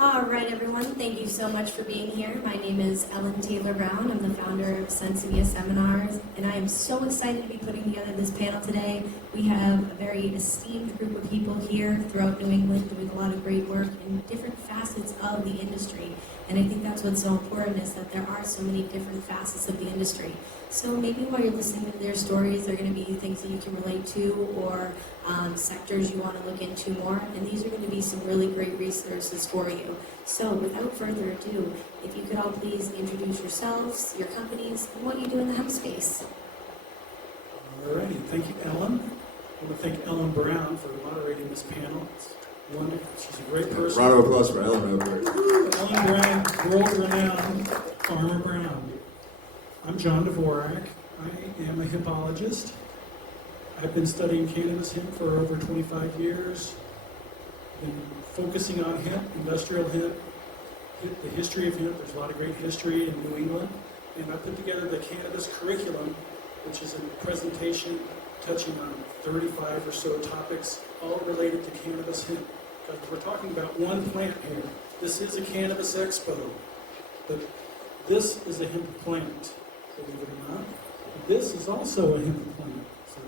All right, everyone. Thank you so much for being here. My name is Ellen Taylor Brown. I'm the founder of Sinsemilla Seminars, and I am so excited to be putting together this panel today. We have a very esteemed group of people here throughout New England doing a lot of great work in different facets of the industry. And I think that's what's so important, is that there are so many different facets of the industry. So maybe while you're listening to their stories, there are going to be things that you can relate to, or sectors you want to look into more. And these are going to be some really great resources for you. So without further ado, if you could all please introduce yourselves, your companies, and what you do in the hemp space. Alrighty, thank you, Ellen. I want to thank Ellen Brown for moderating this panel. It's wonderful. She's a great person. Round of applause for Ellen over there. Ellen Brown, world-renowned Farmer Brown. I'm John Dvorak. I am a hempologist. I've been studying cannabis hemp for over 25 years. Been focusing on hemp, industrial hemp, the history of hemp. There's a lot of great history in New England. And I put together the cannabis curriculum, which is a presentation touching on 35 or so topics, all related to cannabis hemp. Because we're talking about one plant here. This is a cannabis expo, but this is a hemp plant, believe it or not. This is also a hemp plant. So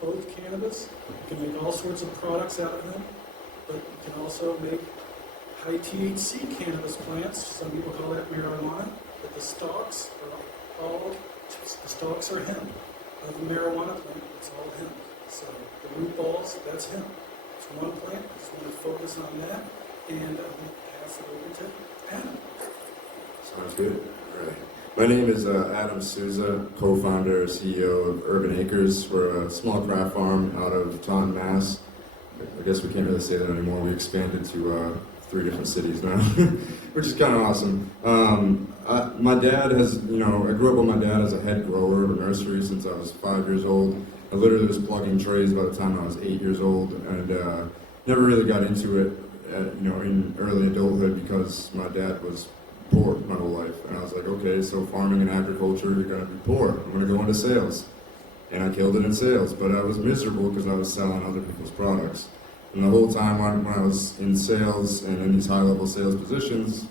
both cannabis, you can make all sorts of products out of them, but you can also make high THC cannabis plants. Some people call that marijuana, but the stalks are hemp. Of the marijuana plant, it's all hemp. So the root balls, that's hemp. It's one plant. I just want to focus on that, and I'll pass it over to Adam. Sounds good. All right. My name is Adam Souza, co-founder, CEO of Urban Acres. We're a small craft farm out of Taunton, Mass. I guess we can't really say that anymore. We expanded to 3 different cities now, which is kind of awesome. My dad has, I grew up with my dad as a head grower of a nursery since I was 5 years old. I literally was plugging trays by the time I was 8 years old, and never really got into it, in early adulthood because my dad was poor my whole life. And I was like, okay, so farming and agriculture, you're gonna be poor. I'm gonna go into sales. And I killed it in sales, but I was miserable because I was selling other people's products. And the whole time when I was in sales and in these high-level sales positions,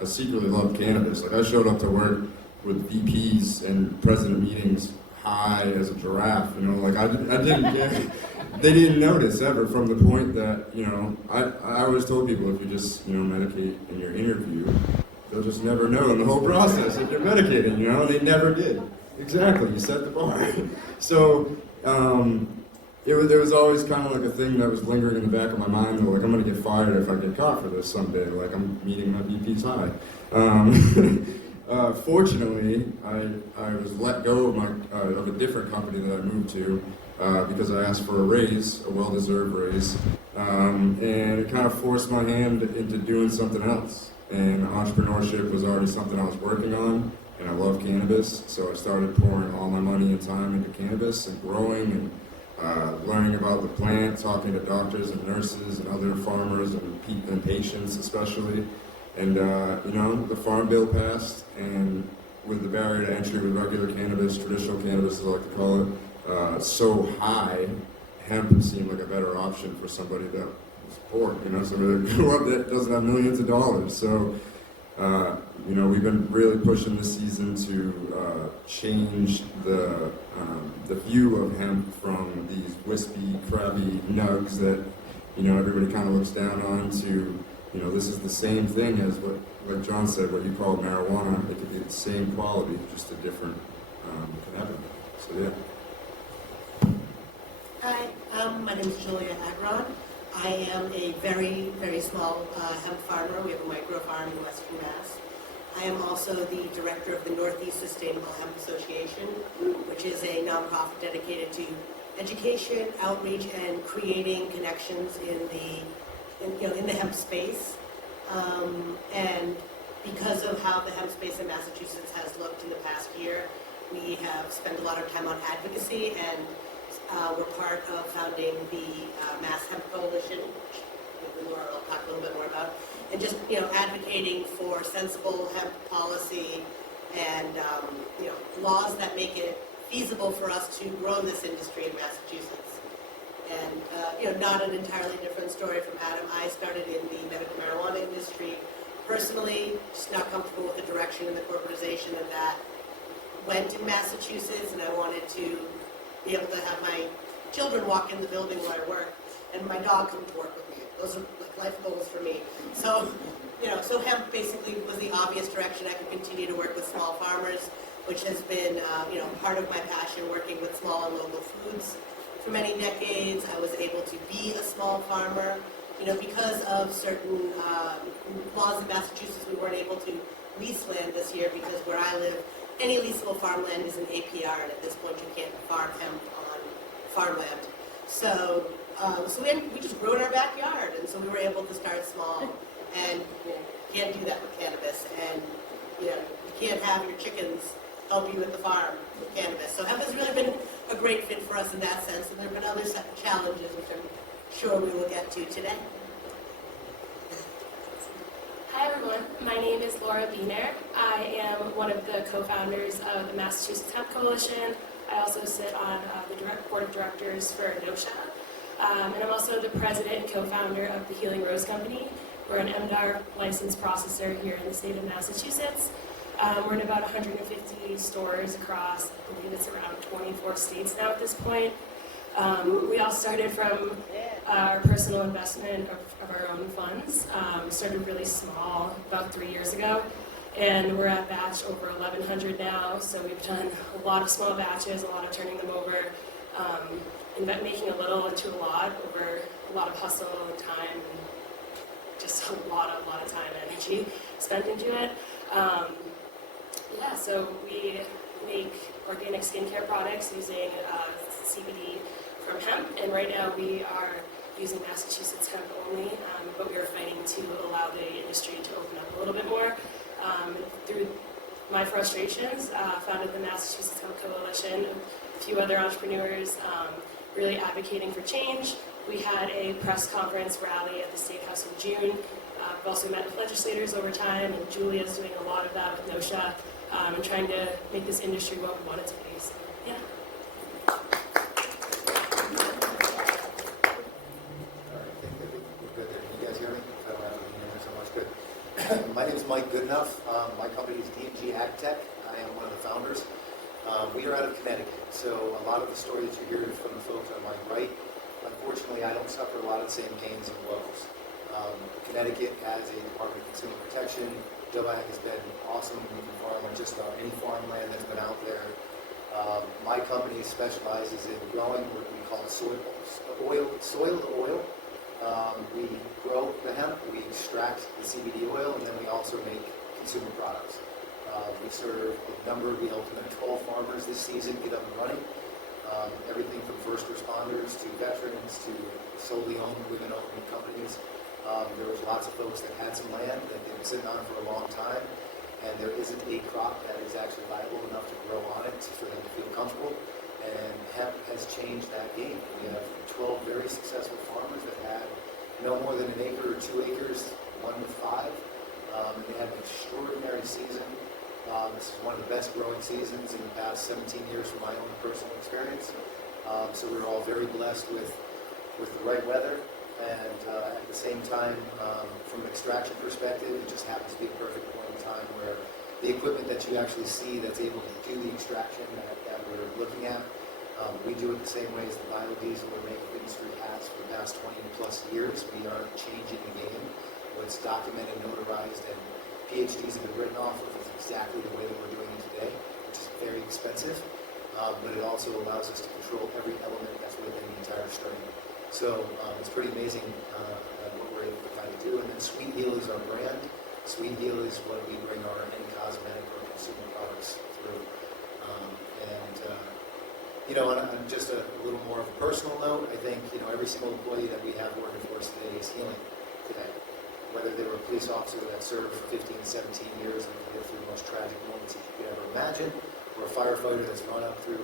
I secretly loved cannabis. Like, I showed up to work with VPs and president meetings high as a giraffe, I didn't get, they didn't notice ever, from the point that, I always told people, if you just, medicate in your interview, they'll just never know in the whole process if you're medicating, and they never did. Exactly, you set the bar. So, there was always kind of like a thing that was lingering in the back of my mind, though, like, I'm going to get fired if I get caught for this someday, like I'm meeting my VP's high. Fortunately, I was let go of a different company that I moved to because I asked for a raise, a well-deserved raise, and it kind of forced my hand into doing something else. And entrepreneurship was already something I was working on, and I love cannabis, so I started pouring all my money and time into cannabis and growing and learning about the plant, talking to doctors and nurses and other farmers and patients especially. And, the Farm Bill passed, and with the barrier to entry with regular cannabis, traditional cannabis as I like to call it, so high, hemp seemed like a better option for somebody that was poor, somebody that grew up that doesn't have millions of dollars. So, we've been really pushing this season to change the view of hemp from these wispy, crabby nugs that, everybody kind of looks down on to, this is the same thing as what, like John said, what you call marijuana. It could be the same quality, just a different cannabinoid. So, yeah. Hi, my name is Julia Argon. I am a very, very small hemp farmer. We have a micro farm in Western Mass. I am also the director of the Northeast Sustainable Hemp Association, which is a nonprofit dedicated to education, outreach, and creating connections in the hemp space. And because of how the hemp space in Massachusetts has looked in the past year, we have spent a lot of time on advocacy, and we're part of founding the Mass Hemp Coalition, which Laura will talk a little bit more about, and just advocating for sensible hemp policy and laws that make it feasible for us to grow this industry in Massachusetts. And not an entirely different story from Adam. I started in the medical marijuana industry Personally, just not comfortable with the direction and the corporatization that that went in Massachusetts, and I wanted to be able to have my children walk in the building where I work, and my dog come to work with me. Those are like life goals for me. So, so hemp basically was the obvious direction I could continue to work with small farmers, which has been, part of my passion, working with small and local foods. For many decades, I was able to be a small farmer. Because of certain laws in Massachusetts, we weren't able to lease land this year because where I live, any leasable farmland is an APR, and at this point you can't farm hemp on farmland. So, we just grew in our backyard, and so we were able to start small, and you can't do that with cannabis, and you can't have your chickens help you with the farm with cannabis. So hemp has really been a great fit for us in that sense, and there have been other challenges which I'm sure we will get to today. Hi everyone, my name is Laura Beohner. I am one of the co-founders of the Massachusetts Hemp Coalition. I also sit on the board of directors for NOSHA. And I'm also the president and co-founder of the Healing Rose Company. We're an MDAR licensed processor here in the state of Massachusetts. We're in about 150 stores across, I believe it's around 24 states now at this point. We all started from our personal investment of our own funds. We started really small about 3 years ago, and we're at batch over 1,100 now, so we've done a lot of small batches, a lot of turning them over, and making a little into a lot over a lot of hustle and time, and just a lot of time and energy spent into it. So we make organic skincare products using CBD from hemp, and right now we are using Massachusetts hemp only, but we are fighting to allow the industry to open up a little bit more. Through my frustrations, founded the Massachusetts Hemp Coalition, a few other entrepreneurs really advocating for change. We had a press conference rally at the State House in June. We've also met with legislators over time, and Julia's doing a lot of that with NOSHA, and trying to make this industry what we want it to be. So, yeah. My name is Mike Goodenough. My company is AGTEK. I am one of the founders. We are out of Connecticut, so a lot of the stories you're hearing from the folks on my right, unfortunately, I don't suffer a lot of the same pains and woes. Connecticut has a Department of Consumer Protection. Dvorak has been awesome. You can farm on just about any farmland that's been out there. My company specializes in growing what we call soil to oil. We grow the hemp, we extract the CBD oil, and then we also make consumer products. We serve a number, we helped 12 farmers this season get up and running. Everything from first responders to veterans to solely owned, women-owned companies. There was lots of folks that had some land that they've been sitting on for a long time, and there isn't a crop that is actually viable enough to grow on it for them to feel comfortable. And hemp has changed that game. We have 12 very successful farmers that had no more than an acre or 2 acres, one with 5. And they had an extraordinary season. This is one of the best growing seasons in the past 17 years from my own personal experience. So we're all very blessed with the right weather. And at the same time, from an extraction perspective, it just happens to be a perfect point in time where the equipment that you actually see that's able to do the extraction that we're looking at, we do it the same way as the biodiesel or make industry has for the past 20 plus years. We are changing the game. What's documented, notarized, and PhDs have been written off of is exactly the way that we're doing it today, which is very expensive, but it also allows us to control every element that's within the entire strain. So it's pretty amazing what we're able to kind of do. And then Sweet Heal is our brand. Sweet Heal is what we bring our any cosmetic or consumer products through. On just a little more of a personal note, I think, every single employee that we have working for us today is healing today. Whether they were a police officer that served for 15, 17 years and lived through the most tragic moments that you could ever imagine, or a firefighter that's gone up through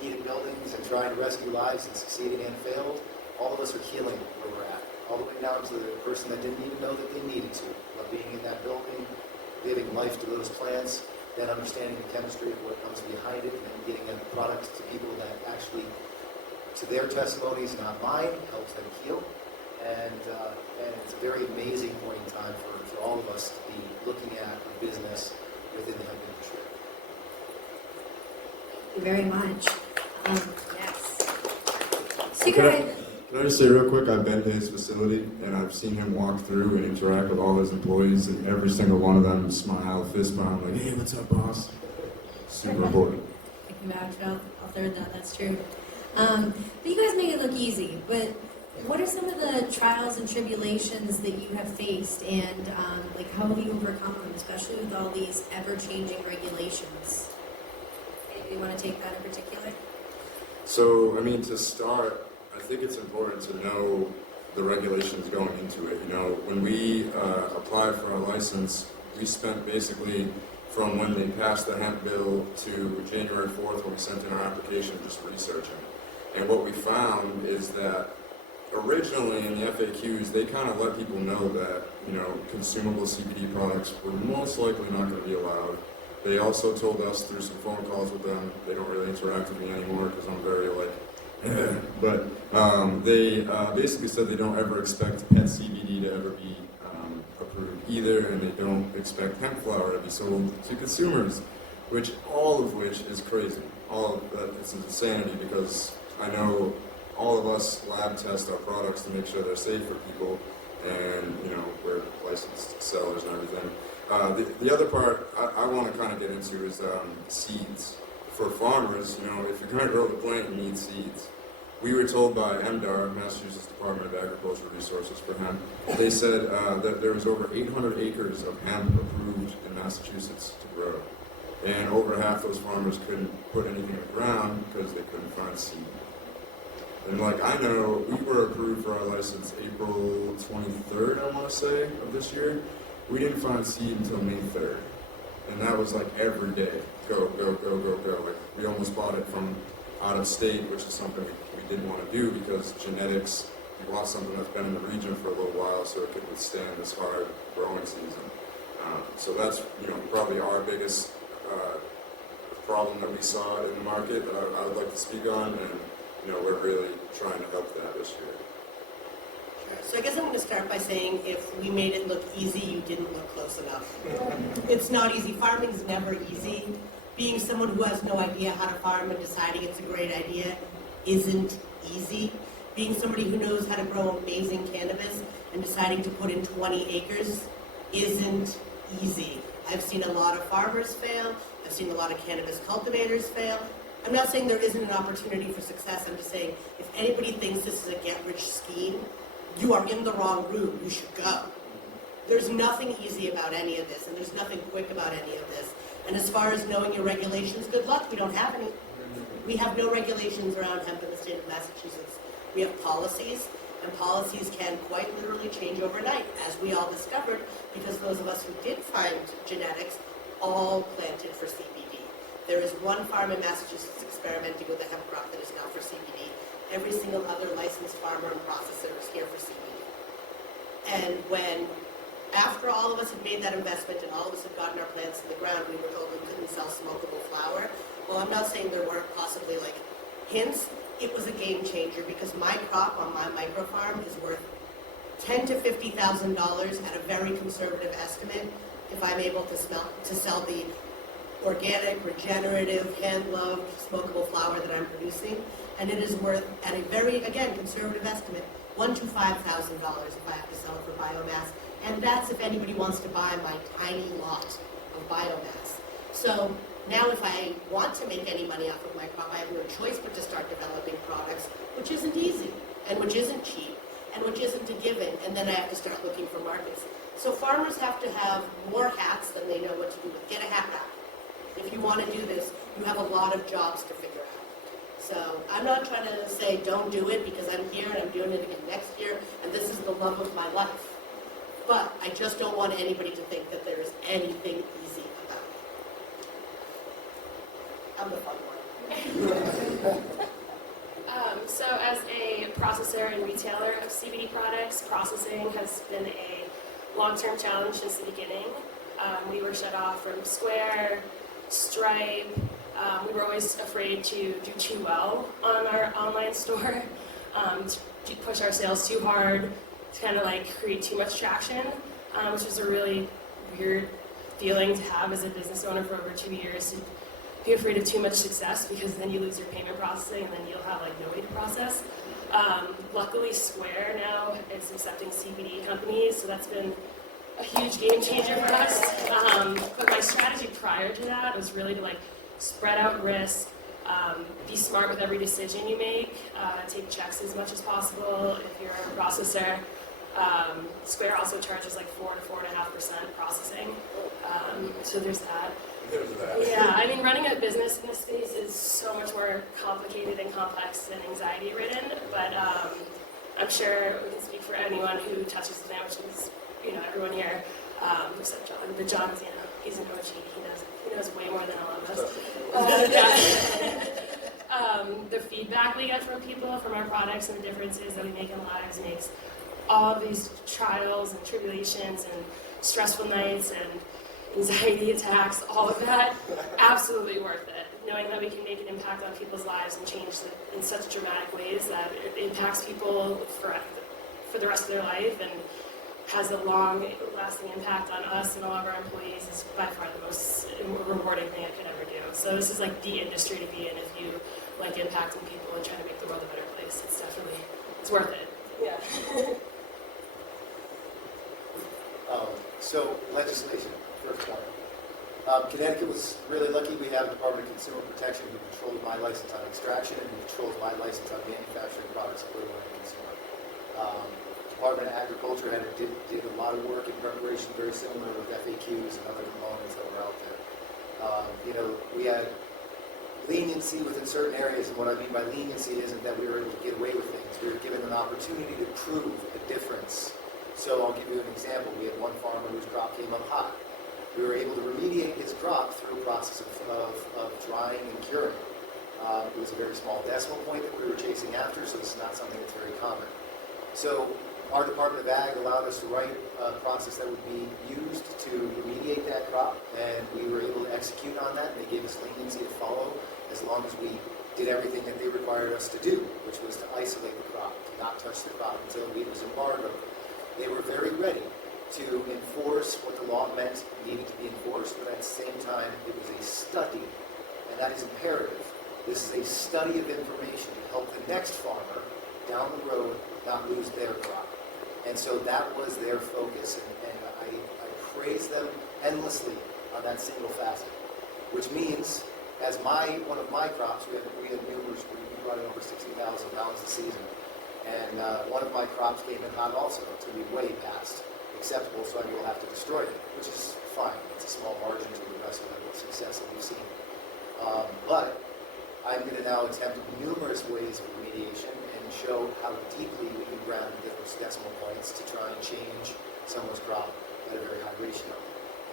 heated buildings and trying to rescue lives and succeeded and failed, all of us are healing where we're at. All the way down to the person that didn't even know that they needed to. But being in that building, giving life to those plants, then understanding the chemistry of what comes behind it, and then getting a product to people that actually, to their testimonies, not mine, helps them heal. And it's a very amazing point in time for all of us to be very much. Yes. So Can guys, I just say real quick, I've been to his facility and I've seen him walk through and interact with all his employees, and every single one of them smile, fist bump, like, hey, what's up, boss? Super important. I can vouch, I'll third that, that's true. But you guys make it look easy, but what are some of the trials and tribulations that you have faced, and like how have you overcome them, especially with all these ever-changing regulations? You want to take that in particular? So, I mean, to start, I think it's important to know the regulations going into it. You know, when we applied for our license, we spent basically from when they passed the hemp bill to January 4th when we sent in our application just researching. And what we found is that originally in the FAQs, they kind of let people know that, you know, consumable CBD products were most likely not going to be allowed. They also told us through some phone calls with them, they don't really interact with me anymore because I'm very like, but they basically said they don't ever expect pet CBD to ever be approved either, and they don't expect hemp flower to be sold to consumers, all of which is crazy. All of that, it's insanity, because I know all of us lab test our products to make sure they're safe for people, and you know, we're licensed sellers and everything. The other part I want to kind of get into is seeds. For farmers, you know, if you're going to grow the plant, you need seeds. We were told by MDAR, Massachusetts Department of Agricultural Resources for hemp, they said that there was over 800 acres of hemp approved in Massachusetts to grow. And over half those farmers couldn't put anything in the ground because they couldn't find seed. And like, I know we were approved for our license April 23rd, I want to say, of this year. We didn't find seed until May 3rd. And that was like every day, go, go, go, go, go. Like, we almost bought it from out of state, which is something we didn't want to do because genetics, you want something that's been in the region for a little while so it can withstand this hard growing season. So that's, you know, probably our biggest problem that we saw in the market that I would like to speak on, and you know, we're really trying to help that this year. So I guess I'm going to start by saying if we made it look easy, you didn't look close enough. It's not easy. Farming is never easy. Being someone who has no idea how to farm and deciding it's a great idea isn't easy. Being somebody who knows how to grow amazing cannabis and deciding to put in 20 acres isn't easy. I've seen a lot of farmers fail. I've seen a lot of cannabis cultivators fail. I'm not saying there isn't an opportunity for success. I'm just saying if anybody thinks this is a get-rich scheme, you are in the wrong room. You should go. There's nothing easy about any of this, and there's nothing quick about any of this. And as far as knowing your regulations, good luck. We don't have any. We have no regulations around hemp in the state of Massachusetts. We have policies, and policies can quite literally change overnight, as we all discovered, because those of us who did find genetics all planted for CBD. There is one farm in Massachusetts experimenting with a hemp crop that is now for CBD. Every single other licensed farmer and processor is here for CBD. And when, after all of us had made that investment and all of us had gotten our plants in the ground, we were told we couldn't sell smokable flower. Well, I'm not saying there weren't possibly like hints. It was a game changer because my crop on my micro farm is worth $10,000 to $50,000 at a very conservative estimate if I'm able to sell the organic, regenerative, hand-loved, smokable flower that I'm producing. And it is worth, at a very, again, conservative estimate, $1,000 to $5,000 if I have to sell it for biomass. And that's if anybody wants to buy my tiny lot of biomass. So now if I want to make any money off of my crop, I have no choice but to start developing products, which isn't easy, and which isn't cheap, and which isn't a given, and then I have to start looking for markets. So farmers have to have more hats than they know what to do with. Get a hat back. If you want to do this, you have a lot of jobs to figure out. So I'm not trying to say don't do it because I'm here and I'm doing it again next year, and this is the love of my life. But I just don't want anybody to think that there is anything easy about it. I'm the fun one. So as a processor and retailer of CBD products, processing has been a long-term challenge since the beginning. We were shut off from Square, Stripe. We were always afraid to do too well on our online store, to push our sales too hard, to kind of like create too much traction, which was a really weird feeling to have as a business owner for over 2 years, to be afraid of too much success, because then you lose your payment processing and then you'll have like no way to process. Luckily, Square now is accepting CBD companies, so that's been a huge game changer for us. But my strategy prior to that was really to like spread out risk, be smart with every decision you make, take checks as much as possible if you're a processor. Square also charges like 4 to 4.5% processing, so there's that. Yeah, I mean, running a business in this space is so much more complicated and complex and anxiety-ridden, but I'm sure we can speak for anyone who touches the which is, everyone here, except John. But John's, he's an OG. He knows way more than all of us. The feedback we get from people, from our products and the differences that we make in lives makes all of these trials and tribulations and stressful nights and anxiety attacks, all of that, absolutely worth it. Knowing that we can make an impact on people's lives and change in such dramatic ways that it impacts people for the rest of their life and has a long-lasting impact on us and all of our employees is by far the most rewarding thing I could ever do. So this is like the industry to be in if you like impacting people and trying to make the world a better place. It's worth it. Yeah. So legislation, first one. Connecticut was really lucky. We have the Department of Consumer Protection who controls my license on extraction and who controls my license on manufacturing products for the consumer. Department of Agriculture did a lot of work in preparation, very similar with FAQs and other components that were out there. We had leniency within certain areas, and what I mean by leniency isn't that we were able to get away with things. We were given an opportunity to prove a difference. So I'll give you an example. We had one farmer whose crop came up hot. We were able to remediate his crop through a process of drying and curing. It was a very small decimal point that we were chasing after, so this is not something that's very common. So our Department of Ag allowed us to write a process that would be used to remediate that crop, and we were able to execute on that, and they gave us leniency to follow as long as we did everything that they required us to do, which was to isolate the crop, to not touch the crop until it was embargoed. They were very ready to enforce what the law meant needed to be enforced, but at the same time, it was a study, and that is imperative. This is a study of information to help the next farmer down the road not lose their crop. And so that was their focus, and I praise them endlessly on that single facet, which means, as one of my crops, we had numerous, we brought in over 60,000 pounds a season, and one of my crops came in hot also to be way past acceptable, so I will have to destroy it, which is fine. It's a small margin to the rest of the success that we've seen. But I'm going to now attempt numerous ways of remediation and show how deeply we can ground those decimal points to try and change someone's crop at a very high ratio.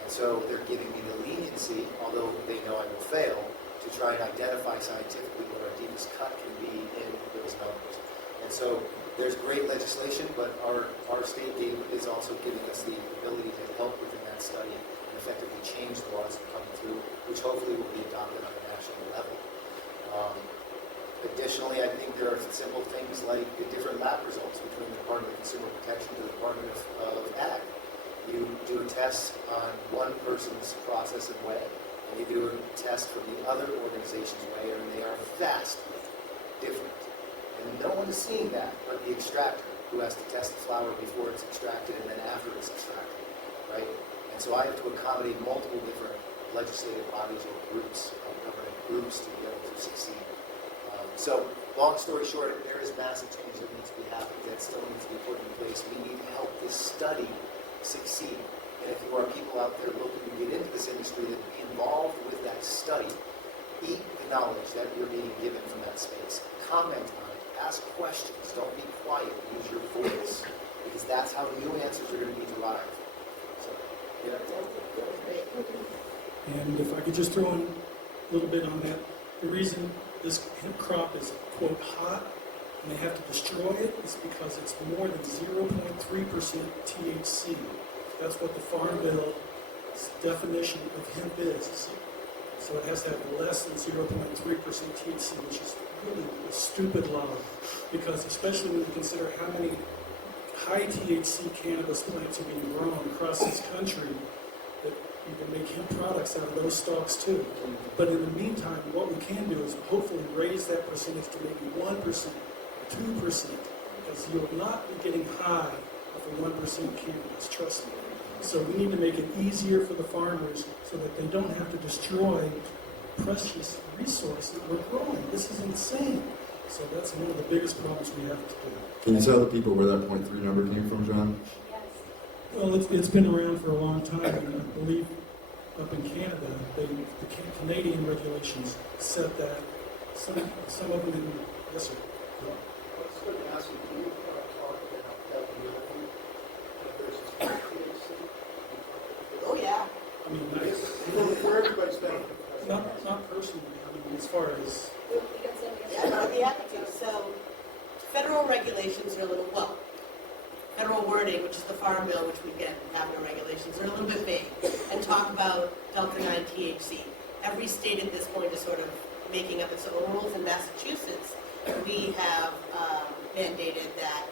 And so they're giving me the leniency, although they know I will fail, to try and identify scientifically what our deepest cut can be in those numbers. And so there's great legislation, but our state is also giving us the ability to help within that study and effectively change the laws that come through, which hopefully will be adopted on a national level. Additionally, I think there are simple things like the different lab results between the Department of Consumer Protection and the Department of Ag. You do a test on one person's process and way, and you do a test from the other organization's way, and they are vastly different. And no one is seeing that but the extractor, who has to test the flower before it's extracted and then after it's extracted, right? And so I have to accommodate multiple different legislative bodies or groups, government groups, to be able to succeed. So, long story short, there is massive change that needs to be happening, that still needs to be put in place. We need to help this study succeed. And if you are people out there looking to get into this industry, that be involved with that study, eat the knowledge that you're being given from that space. Comment on it. Ask questions. Don't be quiet. Use your voice. Because that's how new answers are going to be derived. So, yeah. And if I could just throw in a little bit on that, the reason this hemp crop is, quote, hot, and they have to destroy it, is because it's more than 0.3% THC. That's what the Farm Bill's definition of hemp is. So it has to have less than 0.3% THC, which is really a stupid law, because especially when you consider how many high THC cannabis plants are being grown across this country, that you can make hemp products out of those stalks too. But in the meantime, what we can do is hopefully raise that percentage to maybe 1%, 2%, because you'll not be getting high off of 1% cannabis, trust me. So we need to make it easier for the farmers so that they don't have to destroy precious resource that we're growing. This is insane. So that's one of the biggest problems we have to do. Can you tell the people where that 0.3 number came from, John? Well, it's been around for a long time, and I believe up in Canada, the Canadian regulations said that some of them didn't. Yes, sir. I was going to ask you, can you talk about WLA versus THC? Oh, yeah. I mean, For everybody's benefit. not personally. I mean, as far as Yeah, no, I'd be happy to. So, federal regulations are a little, well, federal wording, which is the Farm Bill, which we get have no regulations, are a little bit vague and talk about Delta-9 THC. Every state at this point is sort of making up its own rules. In Massachusetts, we have mandated that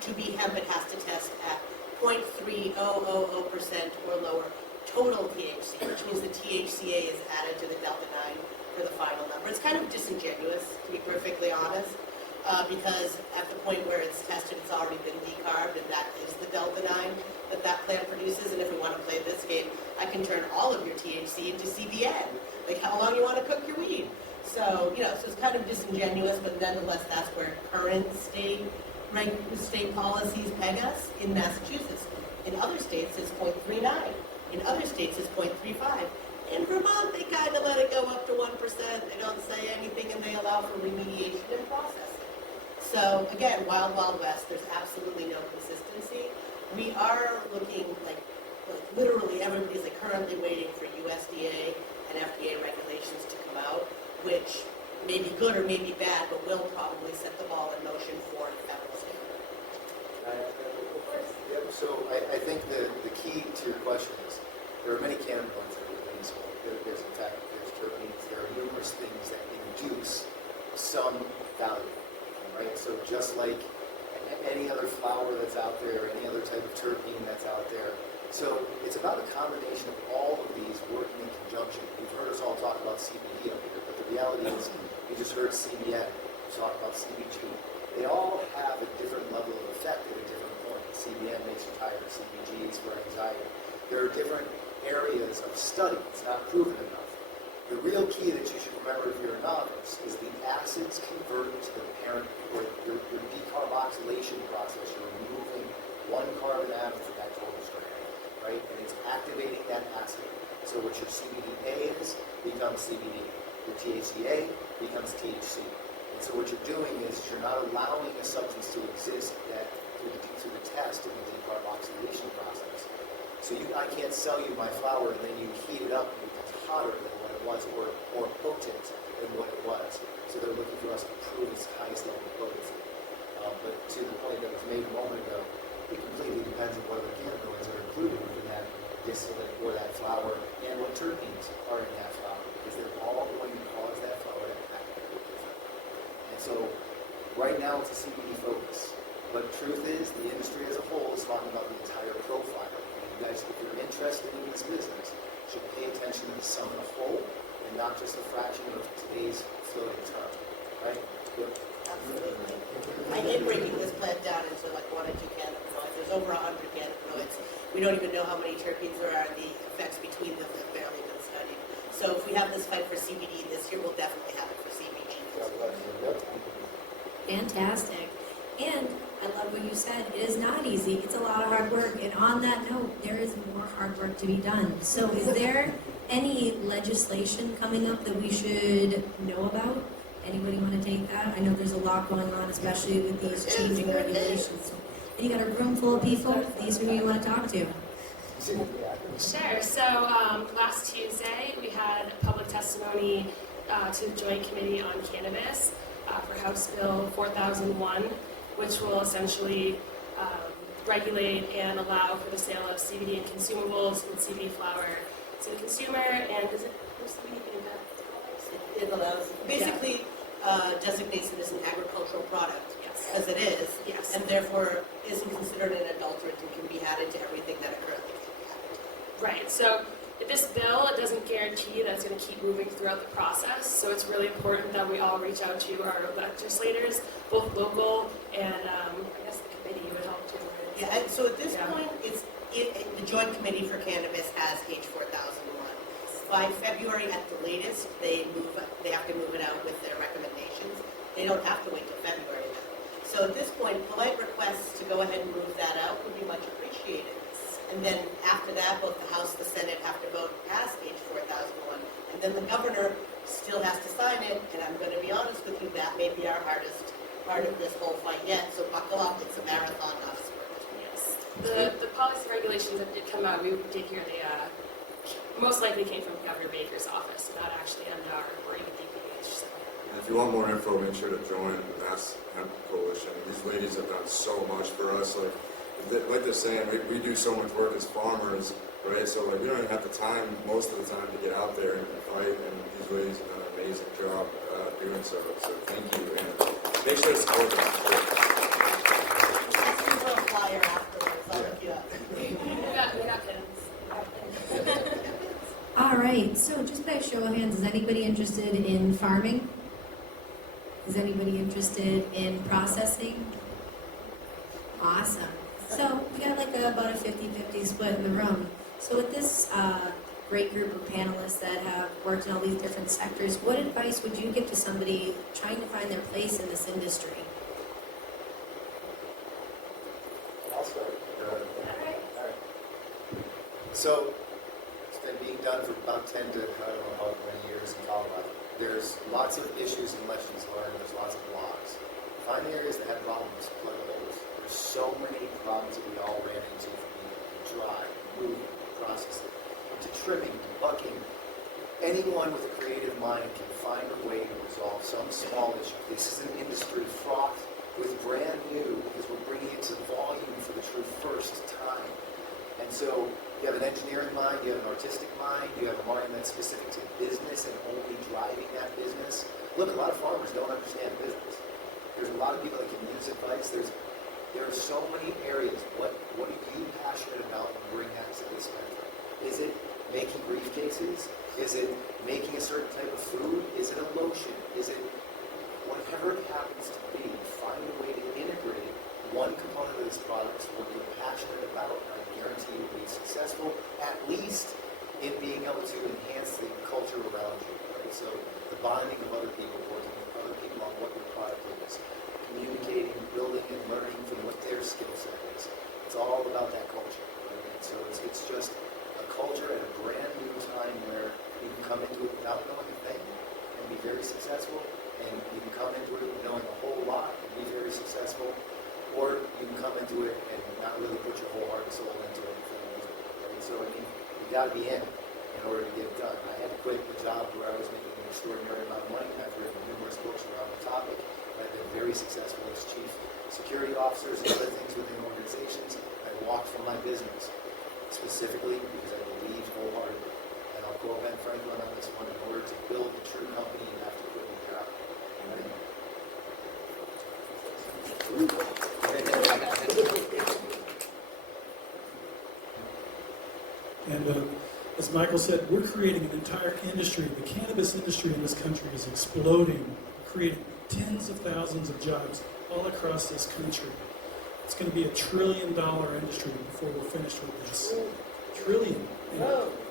to be hemp, it has to test at 0.3000% or lower total THC, which means the THCA is added to the Delta-9 for the final number. It's kind of disingenuous, to be perfectly honest, because at the point where it's tested, it's already been decarbed, and that is the Delta-9 that plant produces. And if we want to play this game, I can turn all of your THC into CBN, like how long you want to cook your weed. So, so it's kind of disingenuous, but nonetheless, that's where current state policies peg us in Massachusetts. In other states, it's 0.39. In other states, it's 0.35. In Vermont, they kind of let it go up to 1%. They don't say anything, and they allow for remediation and processing. So again, wild, wild west. There's absolutely no consistency. We are looking like literally everybody's currently waiting for USDA and FDA regulations to come out, which may be good or may be bad, but will probably set the ball in motion for federal standard. So I think the key to your question is there are many cannabinoids that are within this whole. There's in fact there's terpenes. There are numerous things that induce some value, right? So just like any other flower that's out there, any other type of terpene that's out there. So it's about a combination of all of these working in conjunction. You've heard us all talk about CBD up here, but the reality is you just heard CBN, talk about CBG. They all have a different level of effect at a different point. CBN makes you tired, CBG is for anxiety. There are different areas of study. It's not proven enough. The real key that you should remember if you're a novice is the acids convert to the parent, or your decarboxylation process. You're removing one carbon atom from that total strand, right? And it's activating that acid. So what your CBDA is becomes CBD. Your THCA becomes THC. And so what you're doing is you're not allowing a substance to exist that through the test in the decarboxylation process. So I can't sell you my flower and then you heat it up and it becomes hotter than what it was, or more potent than what it was. So they're looking for us to prove its highest level of potency. But to the point that was made a moment ago, it completely depends on what other cannabinoids are included within that distillate or that flower, and what terpenes are in that flower, because they're all going to cause that flower to act a little different. And so right now it's a CBD focus. But truth is, the industry as a whole is talking about the entire profile. And you guys, if you're interested in this business, should pay attention to the sum of the whole and not just a fraction of today's floating term. Right? Yep. Absolutely. I hate breaking this plant down into like 1 or 2 cannabinoids. There's over 100 cannabinoids. We don't even know how many terpenes there are. The effects between them have barely been studied. So if we have this fight for CBD this year, we'll definitely have it for CBG. fantastic. And I love what you said. It is not easy. It's a lot of hard work. And on that note, there is more hard work to be done. So is there any legislation coming up that we should know about? Anybody want to take that? I know there's a lot going on, especially with these changing regulations. And you got a room full of people. These are who you want to talk to. Sure. So last Tuesday, we had public testimony to the Joint Committee on Cannabis for House Bill 4001, which will essentially regulate and allow for the sale of CBD and consumables and CBD flower to the consumer. And is it CBD being that? It allows, basically designates it as an agricultural product, Yes. as it is, Yes. and therefore isn't considered an adulterant and can be added to everything that it currently can be added to. Right. So this bill, it doesn't guarantee that it's going to keep moving throughout the process, so it's really important that we all reach out to our legislators, both local and I guess the committee would help too. Right? Yeah, and so at this Yeah. point, the Joint Committee for Cannabis has H 4001. By February at the latest, they have to move it out with their recommendations. They don't have to wait till February then. So at this point, polite requests to go ahead and move that out would be much appreciated. And then after that, both the House and the Senate have to vote to pass H 4001. And then the governor still has to sign it, and I'm going to be honest with you, that may be our hardest part of this whole fight yet. So buckle up, it's a marathon, not a sprint. Yes. The policy regulations that did come out, we did hear they most likely came from Governor Baker's office, not actually MDR or even DPH. So. And if you want more info, make sure to join the Mass Hemp Coalition. These ladies have done so much for us. Like they're saying, we do so much work as farmers, right? So we don't even have the time, most of the time, to get out there and fight. And these ladies have done an amazing job doing so. So thank you, and make sure to support them. Ask me for a flyer afterwards. I'll look you up. We got pins. All right, so just by show of hands, is anybody interested in farming? Is anybody interested in processing? Awesome. So we got like about a 50-50 split in the room. So with this great group of panelists that have worked in all these different sectors, what advice would you give to somebody trying to find their place in this industry? I'll start. All right. All right. So, it's been being done for about 10 to, I don't know how many years in Colorado. There's lots of issues and lessons learned. There's lots of blogs. Find the areas that have problems, plug the holes. There's so many problems that we all ran into from dry, moving, processing, to trimming, to bucking. Anyone with a creative mind can find a way to resolve some small issue. This is an industry fraught with brand new, because we're bringing it to volume for the true first time. And so you have an engineering mind, you have an artistic mind, you have a mind that's specific to business and only driving that business. Look, a lot of farmers don't understand business. There's a lot of people that can use advice. There are so many areas. What are you passionate about, and bring that to this country? Is it making briefcases? Is it making a certain type of food? Is it a lotion? Is it whatever it happens to be? Find a way to integrate one component of this product to what you're passionate about, and I guarantee you'll be successful, at least in being able to enhance the culture around you. Right? So the bonding of other people, working with other people on what your product is, communicating, building, and learning from what their skill set is. It's all about that culture. Right? And so it's just a culture at a brand new time where you can come into it without knowing a thing and be very successful, and you can come into it knowing a whole lot and be very successful, or you can come into it and not really put your whole heart and soul into it. Right? So I mean, you got to be in order to get it done. I had to quit the job where I was making an extraordinary amount of money. I've written numerous books around the topic. I've been very successful as chief security officers and other things within organizations. I walked from my business specifically because I believe wholeheartedly. And I'll quote Ben Franklin on this one: in order to build a true company, you have to quit your job. And as Michael said, we're creating an entire industry. The cannabis industry in this country is exploding, creating tens of thousands of jobs all across this country. It's going to be $1 trillion industry before we're finished with this. Trillion. And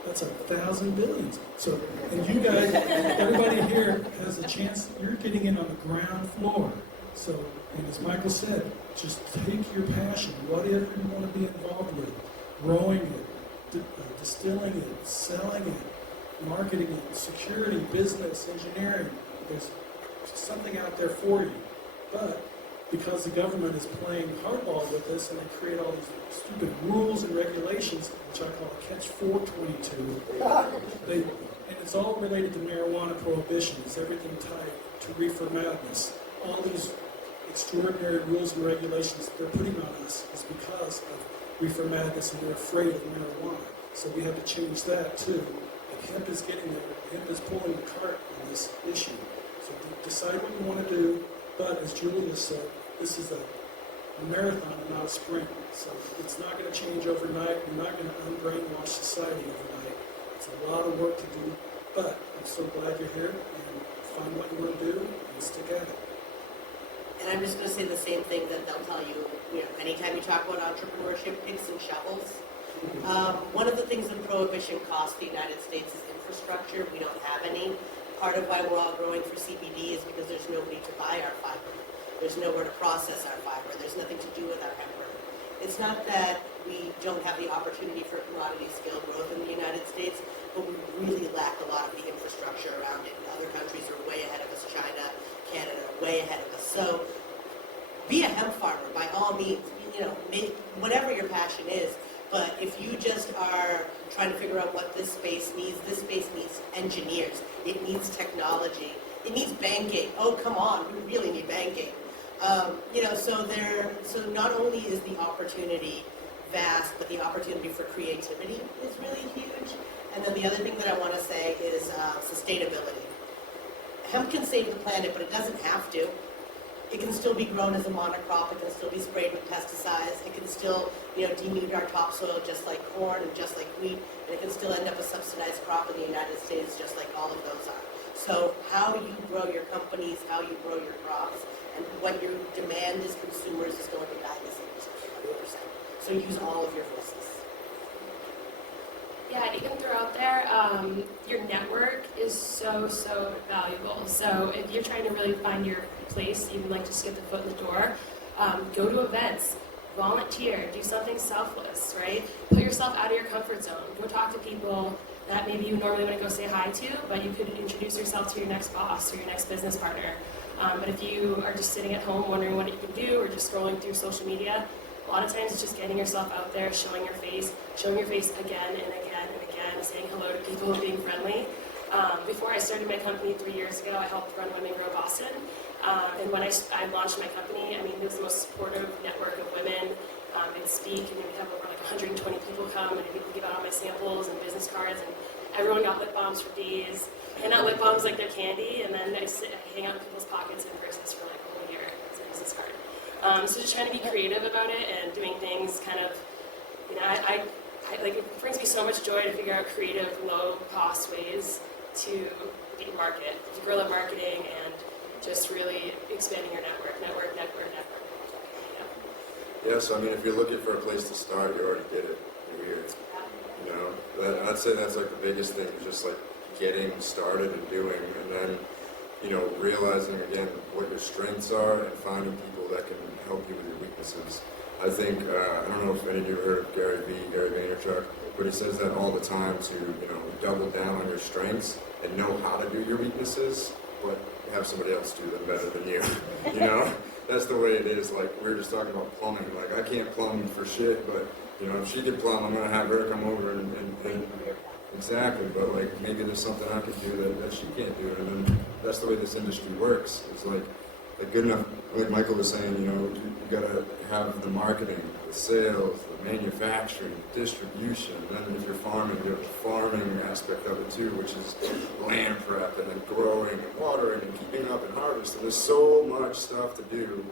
that's 1,000 billions. So, and you guys, everybody here has a chance. You're getting in on the ground floor. So, and as Michael said, just take your passion, whatever you want to be involved with, growing it, distilling it, selling it, marketing it, security, business, engineering. There's something out there for you. But because the government is playing hardball with this and they create all these stupid rules and regulations, which I call a catch-422, and it's all related to marijuana prohibition. It's everything tied to reefer madness. All these extraordinary rules and regulations that they're putting on us is because of reefer madness, and they're afraid of marijuana. So we have to change that too. And hemp is getting there. Hemp is pulling the cart on this issue. So decide what you want to do. But as Julia said, this is a marathon and not a sprint. So it's not going to change overnight. We're not going to unbrainwash society overnight. It's a lot of work to do, but I'm so glad you're here and find what you want to do and stick at it. And I'm just going to say the same thing that they'll tell you, anytime you talk about entrepreneurship, picks and shovels. One of the things that prohibition costs the United States is infrastructure. We don't have any. Part of why we're all growing for CBD is because there's nobody to buy our fiber. There's nowhere to process our fiber. There's nothing to do with our hemp. It's not that we don't have the opportunity for commodity scale growth in the United States, but we really lack a lot of the infrastructure around it. Other countries are way ahead of us. China, Canada, way ahead of us. So be a hemp farmer by all means. Make whatever your passion is. But if you just are trying to figure out what this space needs engineers. It needs technology. It needs banking. Oh, come on, we really need banking. So not only is the opportunity vast, but the opportunity for creativity is really huge. And then the other thing that I want to say is sustainability. Hemp can save the planet, but it doesn't have to. It can still be grown as a monocrop. It can still be sprayed with pesticides. It can still, denude our topsoil just like corn and just like wheat. And it can still end up a subsidized crop in the United States, just like all of those are. So how you grow your companies, how you grow your crops, and what your demand as consumers is going to guide this industry 100%. So use all of your voices. Yeah, and even throw out there, your network is so valuable. So if you're trying to really find your place, even like just get the foot in the door, go to events, volunteer, do something selfless, right? Put yourself out of your comfort zone. Go talk to people that maybe you normally wouldn't go say hi to, but you could introduce yourself to your next boss or your next business partner. But if you are just sitting at home wondering what you can do or just scrolling through social media, a lot of times it's just getting yourself out there, showing your face again and again and again, saying hello to people and being friendly. Before I started my company 3 years ago, I helped run Women Grow Boston. And when I launched my company, it was the most supportive network of women. I'd speak, and we'd have over 120 people come, and I'd give out all my samples and business cards, and everyone got lip balms for days. And not lip balms like they're candy, and then I hang out in people's pockets and purses for a whole year as a business card. So just trying to be creative about it and doing things kind of, it brings me so much joy to figure out creative, low-cost ways to market, to guerrilla marketing, and just really expanding your network. Yeah, so if you're looking for a place to start, you already did it. You're here. I'd say that's the biggest thing, is just getting started and doing, and then realizing again what your strengths are and finding people that can help you with your weaknesses. I think I don't know if any of you have heard of Gary Vaynerchuk, but he says that all the time to double down on your strengths and know how to do your weaknesses, but have somebody else do them better than you. That's the way it is. We were just talking about plumbing. I can't plumb for shit, but if she could plumb, I'm gonna have her come over and exactly. But maybe there's something I could do that she can't do, and then that's the way this industry works. It's Goodenough. Like Michael was saying, you gotta have the marketing, the sales, the manufacturing, distribution. And then if you're farming, you have the farming aspect of it too, which is land prep and then growing and watering and keeping up and harvesting. There's so much stuff to do.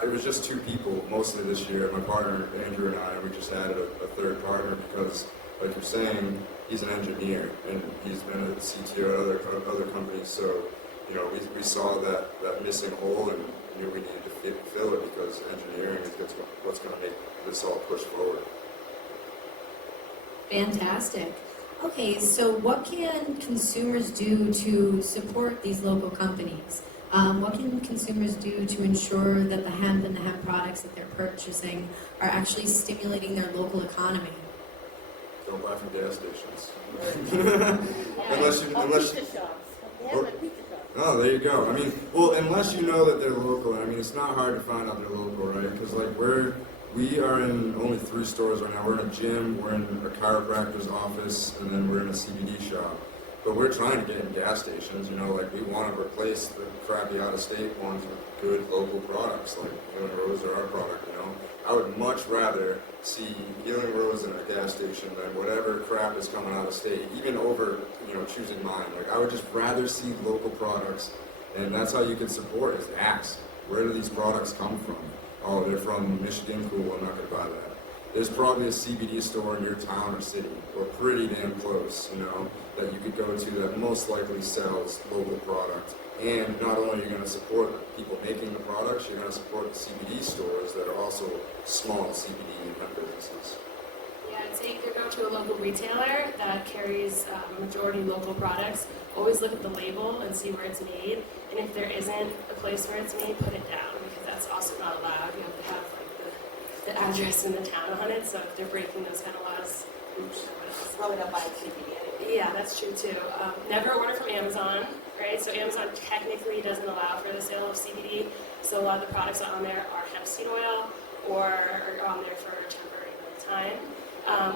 It was just 2 people mostly this year. My partner Andrew and I, we just added a third partner because, like you're saying, he's an engineer and he's been a CTO at other companies. So we saw that missing hole and knew we needed to fill it because engineering is what's going to make this all push forward. Fantastic. Okay, so what can consumers do to support these local companies? What can consumers do to ensure that the hemp and the hemp products that they're purchasing are actually stimulating their local economy? Don't buy from gas stations. Unless pizza shops. They have pizza shops. Oh, there you go. Unless you know that they're local. It's not hard to find out they're local, right? Because we are in only 3 stores right now. We're in a gym, we're in a chiropractor's office, and then we're in a CBD shop. But we're trying to get in gas stations. We want to replace the crappy out-of-state ones with good local products, like Healing Rose or our product. I would much rather see Healing Rose in a gas station than whatever crap is coming out of state, even over choosing mine. I would just rather see local products, and that's how you can support, is ask, where do these products come from? Oh, they're from Michigan, cool, I'm not going to buy that. there's probably a CBD store in your town or city, or pretty damn close, you know, that you could go to that most likely sells local product. And not only are you going to support people making the products, you're going to support the CBD stores that are also small CBD and hemp businesses. Yeah, I'd say either go to a local retailer that carries majority local products. Always look at the label and see where it's made. And if there isn't a place where it's made, put it down, because that's also not allowed. You have to have like the address and the town on it. So if they're breaking those kind of laws, oops. Throw it up by CBD anyway. Yeah, that's true too. Never order from Amazon, right? So Amazon technically doesn't allow for the sale of CBD. So a lot of the products on there are hemp seed oil or are on there for a temporary time.